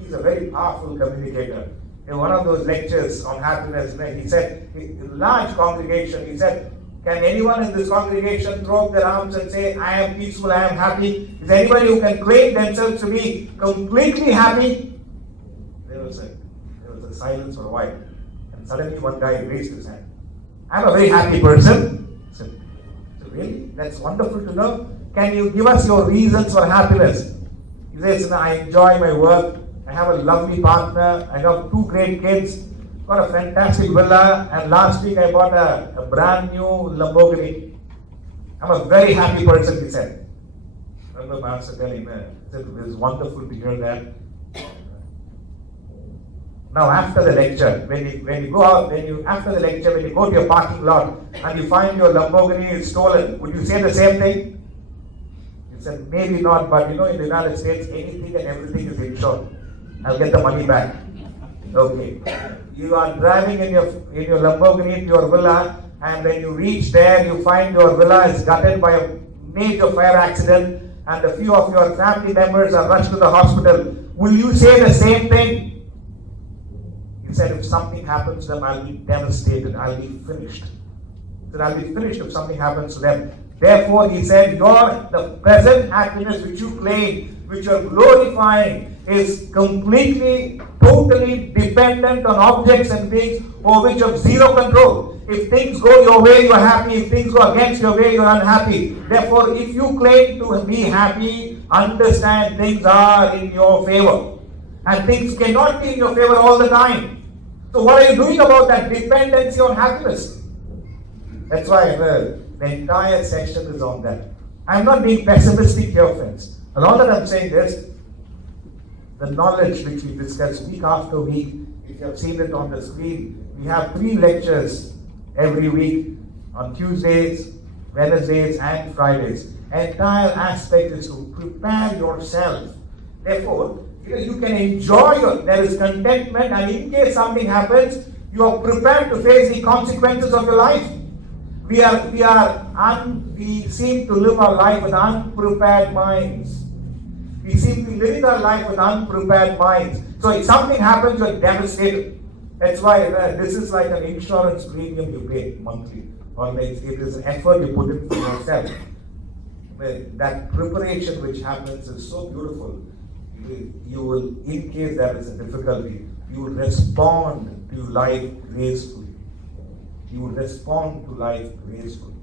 He's a very powerful communicator. In one of those lectures on happiness, he said, in a large congregation, he said, can anyone in this congregation throw up their arms and say, I am peaceful, I am happy? Is there anybody who can claim themselves to be completely happy? There was a silence for a while. And suddenly one guy raised his hand. I'm a very happy person. I said, really? That's wonderful to know. Can you give us your reasons for happiness? He says, I enjoy my work. I have a lovely partner. I have 2 great kids. Got a fantastic villa. And last week I bought a brand new Lamborghini. I'm a very happy person, he said. I remember my master telling me, it was wonderful to hear that. Now after the lecture, when you go to your parking lot and you find your Lamborghini is stolen, would you say the same thing? You said, maybe not, but in the United States, anything and everything is insured. I'll get the money back. Okay. You are driving in your Lamborghini to your villa, and when you reach there, you find your villa is gutted by a major fire accident, and a few of your family members are rushed to the hospital. Will you say the same thing? He said, if something happens to them, I'll be devastated. I'll be finished. He said, I'll be finished if something happens to them. Therefore, he said, the present happiness which you claim, which you're glorifying, is completely, totally dependent on objects and things over which you have zero control. If things go your way, you're happy. If things go against your way, you're unhappy. Therefore, if you claim to be happy, understand things are in your favor. And things cannot be in your favor all the time. So what are you doing about that dependency on happiness? That's why the entire section is on that. I'm not being pessimistic here, friends. And all that I'm saying is, the knowledge which we discuss week after week, if you have seen it on the screen, we have 3 lectures every week on Tuesdays, Wednesdays, and Fridays. Entire aspect is to prepare yourself. Therefore, you can enjoy there is contentment, and in case something happens, you are prepared to face the consequences of your life. We seem to live our life with unprepared minds. We seem to be living our life with unprepared minds. So if something happens, you're devastated. That's why this is like an insurance premium you pay monthly. Or it is an effort you put in for yourself. That preparation which happens is so beautiful. You will, in case there is a difficulty, you will respond to life gracefully. You will respond to life gracefully.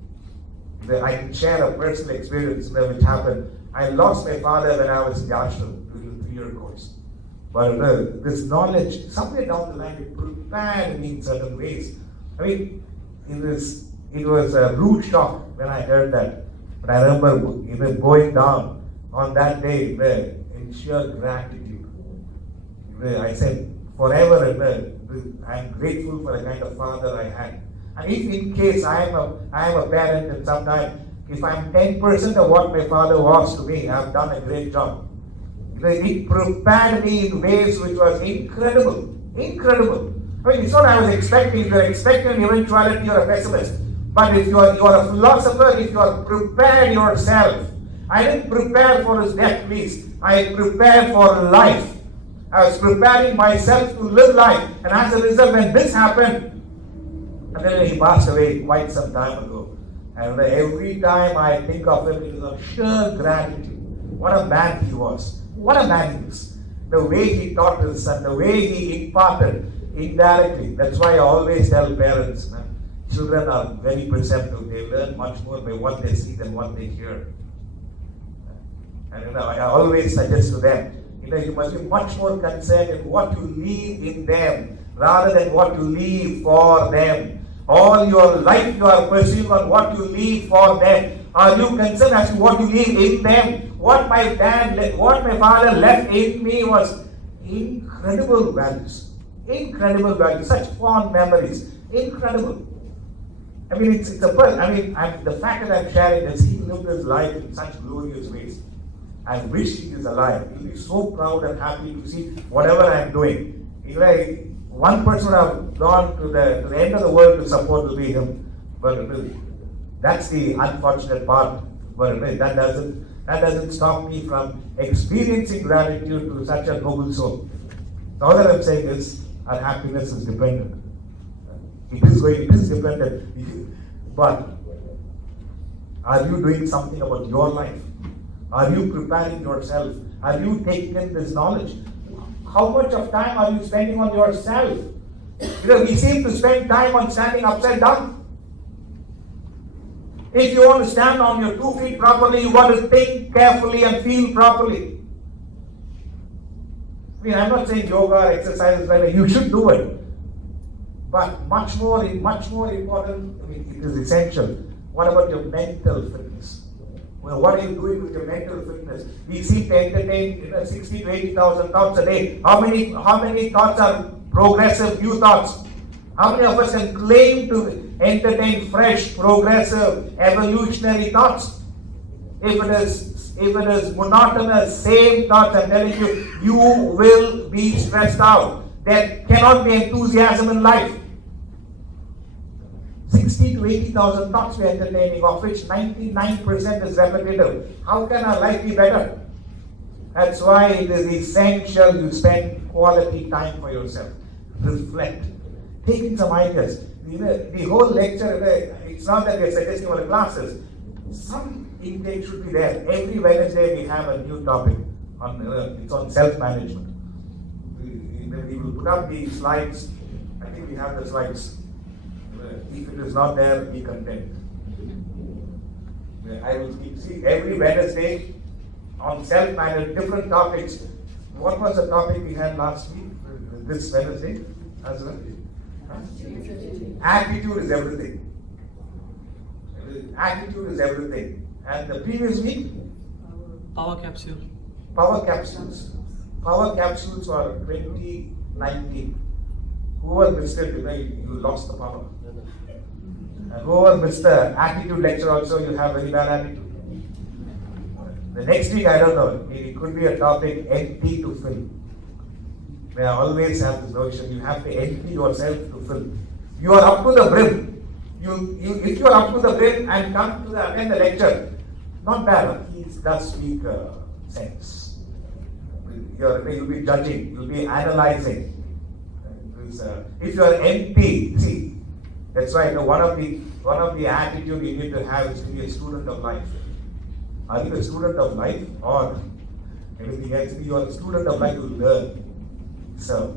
I can share a personal experience which happened. I lost my father when I was in the ashram during the 3-year course. But this knowledge, somewhere down the line, it prepared me in certain ways. I mean, it was a rude shock when I heard that. But I remember going down on that day in sheer gratitude. I said, forever I'm grateful for the kind of father I had. And if in case I am a parent and sometime, if I'm 10% of what my father was to me, I've done a great job. It prepared me in ways which was incredible. Incredible. I mean, it's not I was expecting. If you're expecting an eventuality, you're a pessimist. But if you are a philosopher, if you are prepared yourself, I didn't prepare for his death, please. I prepared for life. I was preparing myself to live life. And as a result, when this happened, and then he passed away quite some time ago. And every time I think of him, it is of sheer gratitude. What a man he was. What a man he is. The way he taught his son, the way he imparted indirectly. That's why I always tell parents, man, children are very perceptive. They learn much more by what they see than what they hear. And I always suggest to them, you must be much more concerned in what you leave in them rather than what you leave for them. All your life you are pursuing on what you leave for them. Are you concerned as to what you leave in them? What my father left in me was incredible values. Incredible values. Such fond memories. Incredible. I mean, the fact that I'm sharing this, he lived his life in such glorious ways. I wish he is alive. He'll be so proud and happy to see whatever I'm doing. One person would have gone to the end of the world to support will be him. But that's the unfortunate part. But that doesn't stop me from experiencing gratitude to such a noble soul. So all that I'm saying is our happiness is dependent. It is dependent. But are you doing something about your life? Are you preparing yourself? Are you taking in this knowledge? How much of time are you spending on yourself? Because we seem to spend time on standing upside down. If you want to stand on your 2 feet properly, you want to think carefully and feel properly. I'm not saying yoga or exercise is right. You should do it. But much more important, it is essential. What about your mental fitness? Well, what are you doing with your mental fitness? We seem to entertain 60 to 80,000 thoughts a day. How many thoughts are progressive, new thoughts? How many of us can claim to entertain fresh, progressive, evolutionary thoughts? if it is monotonous, same thoughts, I'm telling you, you will be stressed out. There cannot be enthusiasm in life. 60 to 80,000 thoughts we are entertaining, of which 99% is repetitive. How can our life be better? That's why it is essential you spend quality time for yourself. Reflect. Taking some ideas. The whole lecture, it's not that we're suggesting all the classes. Some intake should be there. Every Wednesday we have a new topic. It's on self-management. We will put up the slides. I think we have the slides. If it is not there, be content. I will keep see every Wednesday on self-management, different topics. What was the topic we had last week? This Wednesday? As well? Attitude is everything. Attitude is everything. And the previous week? Power capsule. Power capsules. Power capsules for 2019. Whoever missed it, you lost the power. And whoever missed the attitude lecture also, you have very bad attitude. The next week, I don't know, it could be a topic, empty to fill. I always have this notion, you have to empty yourself to fill. You are up to the brim. If you are up to the brim and come to attend the lecture, not bad, he does speak sense. You'll be judging, you'll be analyzing. If you are empty, see, that's why one of the attitude you need to have is to be a student of life. Are you a student of life or anything else? You are a student of life, you learn. So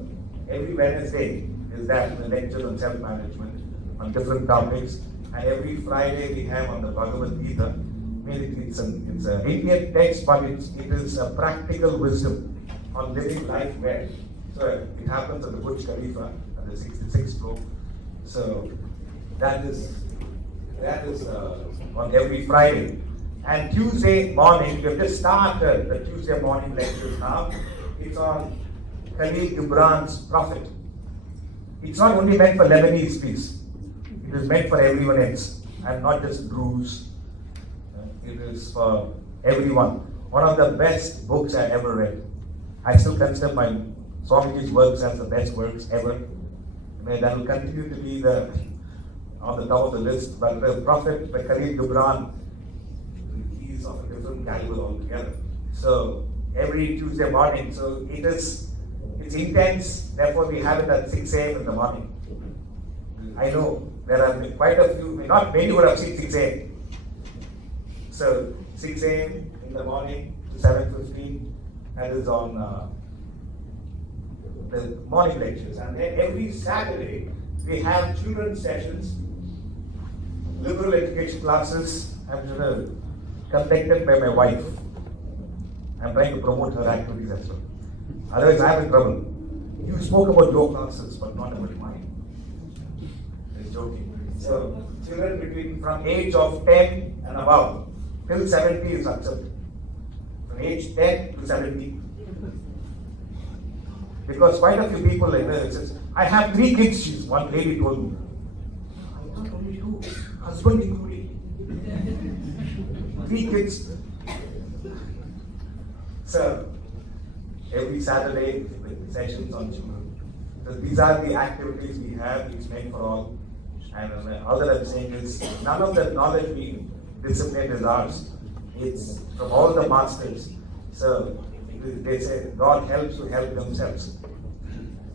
every Wednesday is that the lecture on self-management on different topics, and every Friday we have on the Bhagavad Gita. It's an Indian text, but it is a practical wisdom on living life well. So it happens at the Burj Khalifa at the 66th floor. So that is on every Friday. And Tuesday morning, we have just started the Tuesday morning lectures now. It's on Khalil Gibran's Prophet. It's not only meant for Lebanese peace. It is meant for everyone else, and not just Druze. It is for everyone. One of the best books I ever read. I still consider my Swamiji's works as the best works ever. That will continue to be on the top of the list. But the Prophet, the Khalil Gibran, he is of a different caliber altogether. So every Tuesday morning, so it's intense. Therefore, we have it at 6 a.m. in the morning. I know there are quite a few, not many would have seen 6 a.m. So 6 a.m. in the morning to 7:15, that is on the morning lectures. And then every Saturday we have children's sessions, liberal education classes, conducted by my wife. I'm trying to promote her activities as well. Otherwise, I'm in trouble. You spoke about your classes, but not about mine. I'm joking. So, children from age of 10 and above till 70 is accepted. From age 10 to 70. Because quite a few people says, I have 3 kids, one lady told me. I thought only 2, husband including. 3 kids. So, every Saturday, sessions on children. So these are the activities we have, it's meant for all. And all that I'm saying is, none of the knowledge we discipline is ours. It's from all the masters. So they say, God helps who help themselves.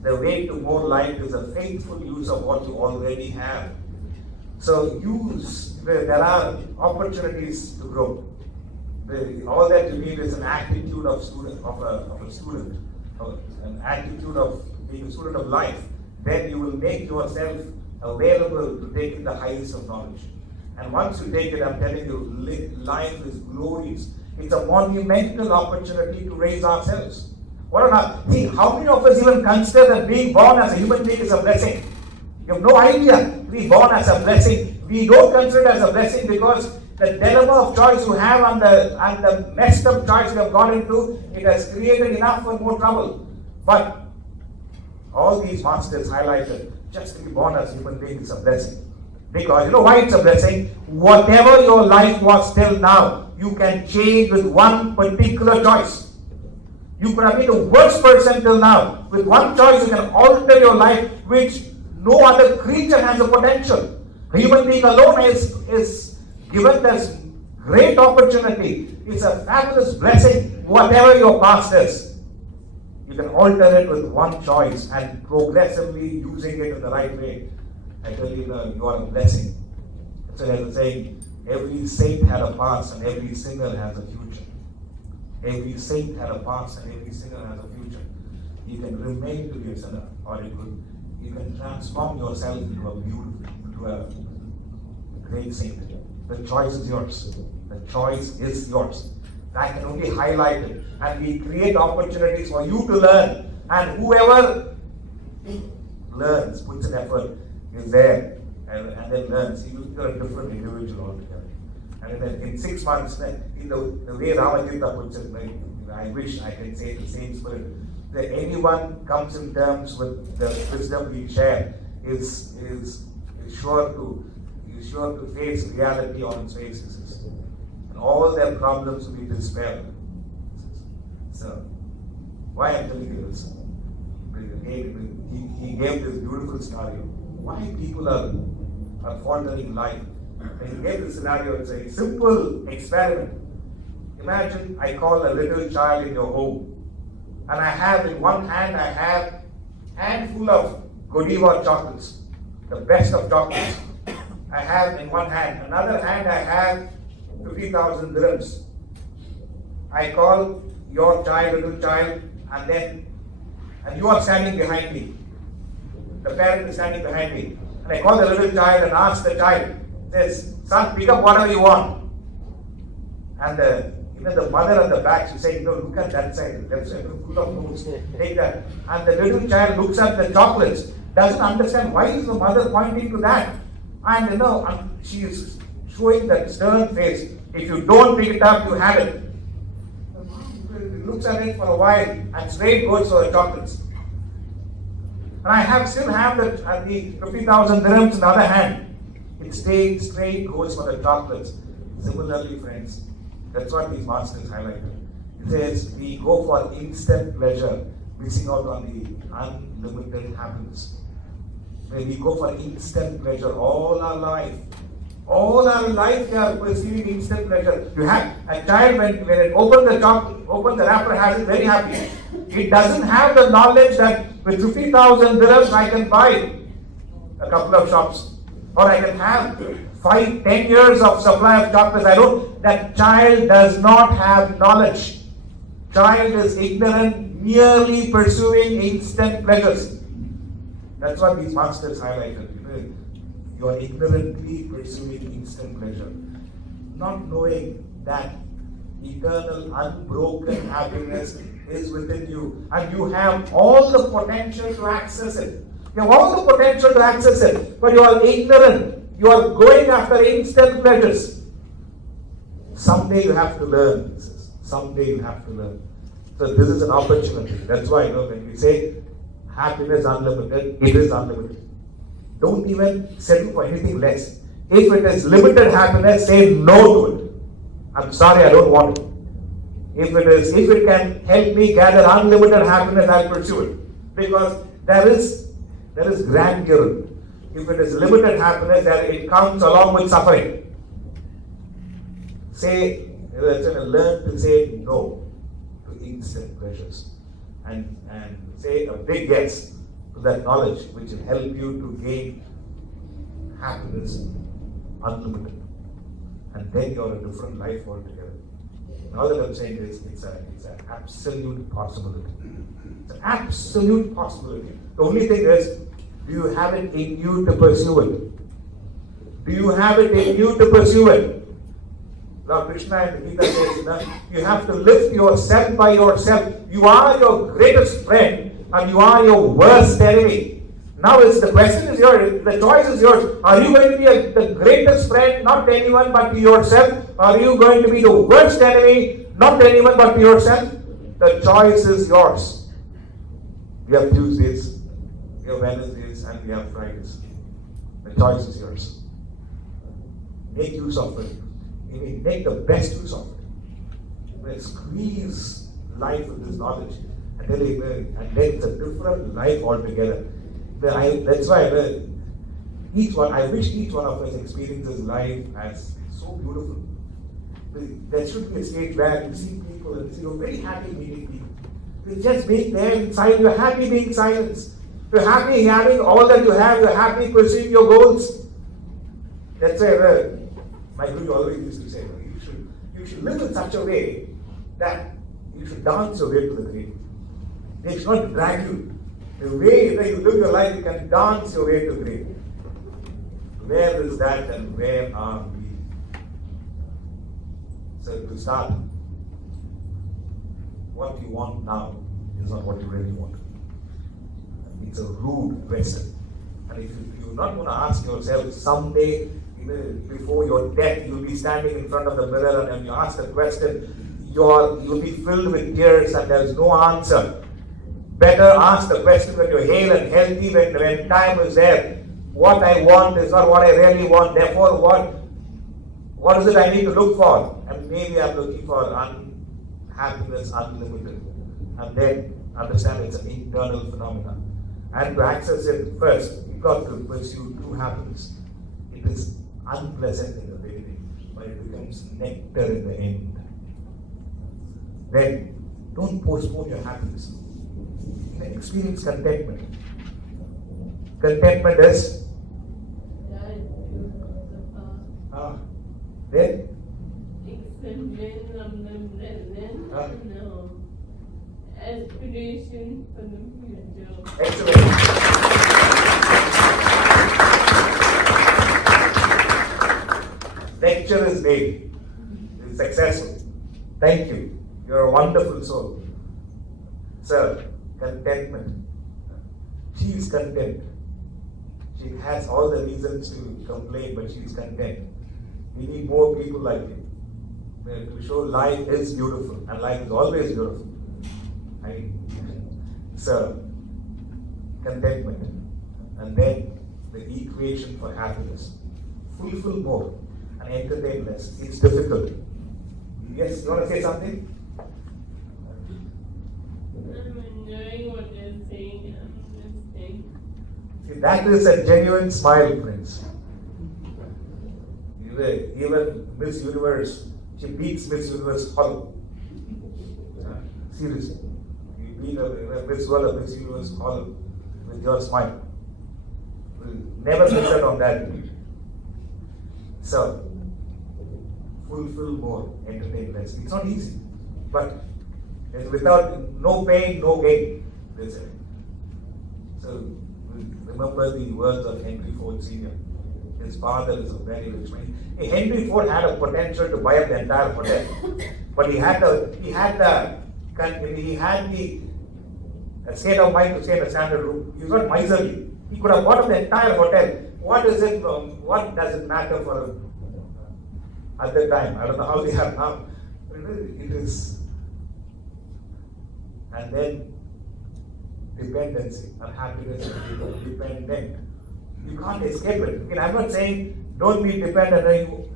The way to more light is a faithful use of what you already have. So there are opportunities to grow. All that you need is an attitude of a student, an attitude of being a student of life. Then you will make yourself available to take in the highest of knowledge. And once you take it, I'm telling you, life is glorious. It's a monumental opportunity to raise ourselves. See, how many of us even consider that being born as a human being is a blessing? You have no idea. Being born as a blessing. We don't consider it as a blessing because the dilemma of choice you have and the messed up choice you have gone into, it has created enough and more trouble. But all these masters highlighted, just to be born as a human being is a blessing. Because you know why it's a blessing? Whatever your life was till now, you can change with one particular choice. You could have been the worst person till now. With one choice, you can alter your life, which no other creature has the potential. A human being alone is given this great opportunity. It's a fabulous blessing, whatever your past is. You can alter it with one choice and progressively using it in the right way. I tell you, you are a blessing. So there's a saying, every saint had a past and every sinner has a future. Every saint had a past and every sinner has a future. You can remain to be a sinner, or you can transform yourself into a great saint. The choice is yours. The choice is yours. I can only highlight it, and we create opportunities for you to learn. And whoever learns, puts an effort, is there, and then learns. You're a different individual altogether. And then in 6 months, in the way Ramajita puts it, I wish I can say the same spirit, that anyone comes in terms with the wisdom we share is sure to face reality on its faces. And all their problems will be dispelled. So, why I'm telling you this? He gave this beautiful scenario. Why people are faltering life? And he gave this scenario. It's a simple experiment. Imagine I call a little child in your home, and I have in one hand a handful of Godiva chocolates, the best of chocolates. I have in one hand. Another hand I have 50,000 dirhams. I call your child, little child, and you are standing behind me. The parent is standing behind me. And I call the little child and ask the child, says, son, pick up whatever you want. And even the mother at the back, she's saying, no, look at that side, left side, full of notes, take that. And the little child looks at the chocolates, doesn't understand why is the mother pointing to that. And she is showing that stern face. If you don't pick it up, you have it. The mom looks at it for a while and straight goes for the chocolates. And I still have the 50,000 dirhams in the other hand. It stays straight, goes for the chocolates. Similarly, friends, that's what these masters highlighted. It says we go for instant pleasure, missing out on the unlimited happiness. When we go for instant pleasure all our life we are perceiving instant pleasure. You have a child when it opens the wrapper, has it very happy. It doesn't have the knowledge that with 50,000 dirhams I can buy a couple of shops, or I can have 5-10 years of supply of chocolates. That child does not have knowledge. Child is ignorant, merely pursuing instant pleasures. That's what these masters highlighted. You are ignorantly pursuing instant pleasure, not knowing that eternal, unbroken happiness is within you, and you have all the potential to access it. You have all the potential to access it, but you are ignorant. You are going after instant pleasures. Someday you have to learn. Someday you have to learn. So this is an opportunity. That's why when we say happiness unlimited, it is unlimited. Don't even settle for anything less. If it is limited happiness, say no to it. I'm sorry, I don't want it. If it can help me gather unlimited happiness, I'll pursue it. Because there is grandeur. If it is limited happiness, then it comes along with suffering. Learn to say no to instant pleasures, and say a big yes to that knowledge which will help you to gain happiness unlimited. And then you're a different life altogether. And all that I'm saying is it's an absolute possibility. It's an absolute possibility. The only thing is, do you have it in you to pursue it? Do you have it in you to pursue it? Lord Krishna in the Gita says, you have to lift yourself by yourself. You are your greatest friend and you are your worst enemy. Now the question is yours, the choice is yours. Are you going to be the greatest friend, not to anyone but to yourself? Are you going to be the worst enemy, not to anyone but to yourself? The choice is yours. We have Tuesdays, we have Wednesdays, and we have Fridays. The choice is yours. Make use of it. You mean, make the best use of it. Well, squeeze life with this knowledge. And then it's a different life altogether. That's why I wish each one of us experiences life as so beautiful. There should be a stage where you see people and you're very happy meeting people. You're just being there in silence. You're happy being silent. You're happy having all that you have. You're happy pursuing your goals. That's why my guru always used to say, you should live in such a way that you should dance your way to the grave. They should not drag you. The way that you live your life, you can dance your way to the grave. Where is that and where are we? So to start, what you want now is not what you really want. It's a rude question. And if you're not going to ask yourself someday, before your death, you'll be standing in front of the mirror and when you ask the question, you'll be filled with tears and there's no answer. Better ask the question when you're hale and healthy, when time is there. What I want is not what I really want. Therefore, what is it I need to look for? And maybe I'm looking for unhappiness unlimited. And then understand it's an internal phenomenon. And to access it first, you've got to pursue true happiness. It is unpleasant in the beginning, but it becomes nectar in the end. Then, don't postpone your happiness. Experience contentment. Contentment is then aspiration for the future. excellent. Lecture is made. It is successful. Thank you. You're a wonderful soul. Sir, contentment. She is content. She has all the reasons to complain, but she is content. We need more people like you. To show life is beautiful, and life is always beautiful. So, contentment. And then the equation for happiness. Fulfill more and entertain less. It's difficult. Yes, you want to say something? I'm enjoying what you're saying. I'm listening. See, that is a genuine smile, Prince. Even Miss Universe, she beats Miss Universe hollow. Seriously. You beat a Miss World or Miss Universe hollow with your smile. We'll never miss out on that. So, fulfill more, entertain less. It's not easy, but without no pain, no gain. That's it. So, remember the words of Henry Ford Sr. His father is a very rich man. Henry Ford had a potential to buy up the entire hotel, but he had the state of mind to stay in a standard room. He was not miserly. He could have bought up the entire hotel. What does it matter for him at the time? I don't know how they are now. It is. And then dependency, unhappiness, dependent. You can't escape it. Okay, I'm not saying don't be dependent.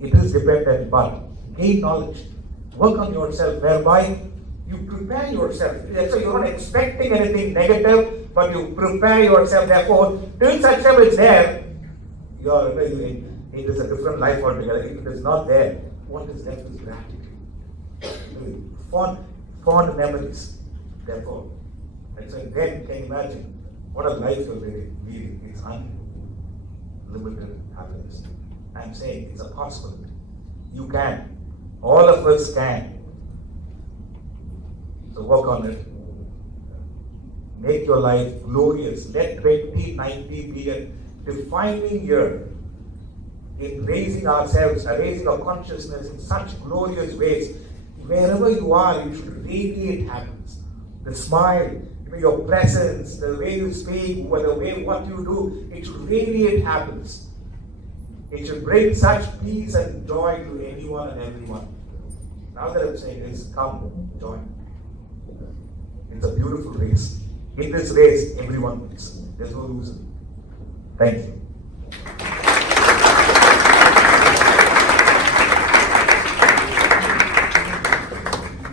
It is dependent, but gain knowledge. Work on yourself, whereby you prepare yourself. So you're not expecting anything negative, but you prepare yourself. Therefore, till such time it's there, it is a different life altogether. If it is not there, what is left is gratitude. Fond memories. Therefore, and so then can you imagine what a life you're leading. It's unlimited happiness. I'm saying it's a possibility. You can. All of us can. So work on it. Make your life glorious. Let 2090 be a defining year in raising ourselves, raising our consciousness in such glorious ways. Wherever you are, you should radiate happiness. The smile, your presence, the way you speak, the way what you do, it should radiate happiness. It should bring such peace and joy to anyone and everyone. Now that I'm saying this, come, join. It's a beautiful race. In this race, everyone wins. There's no loser. Thank you.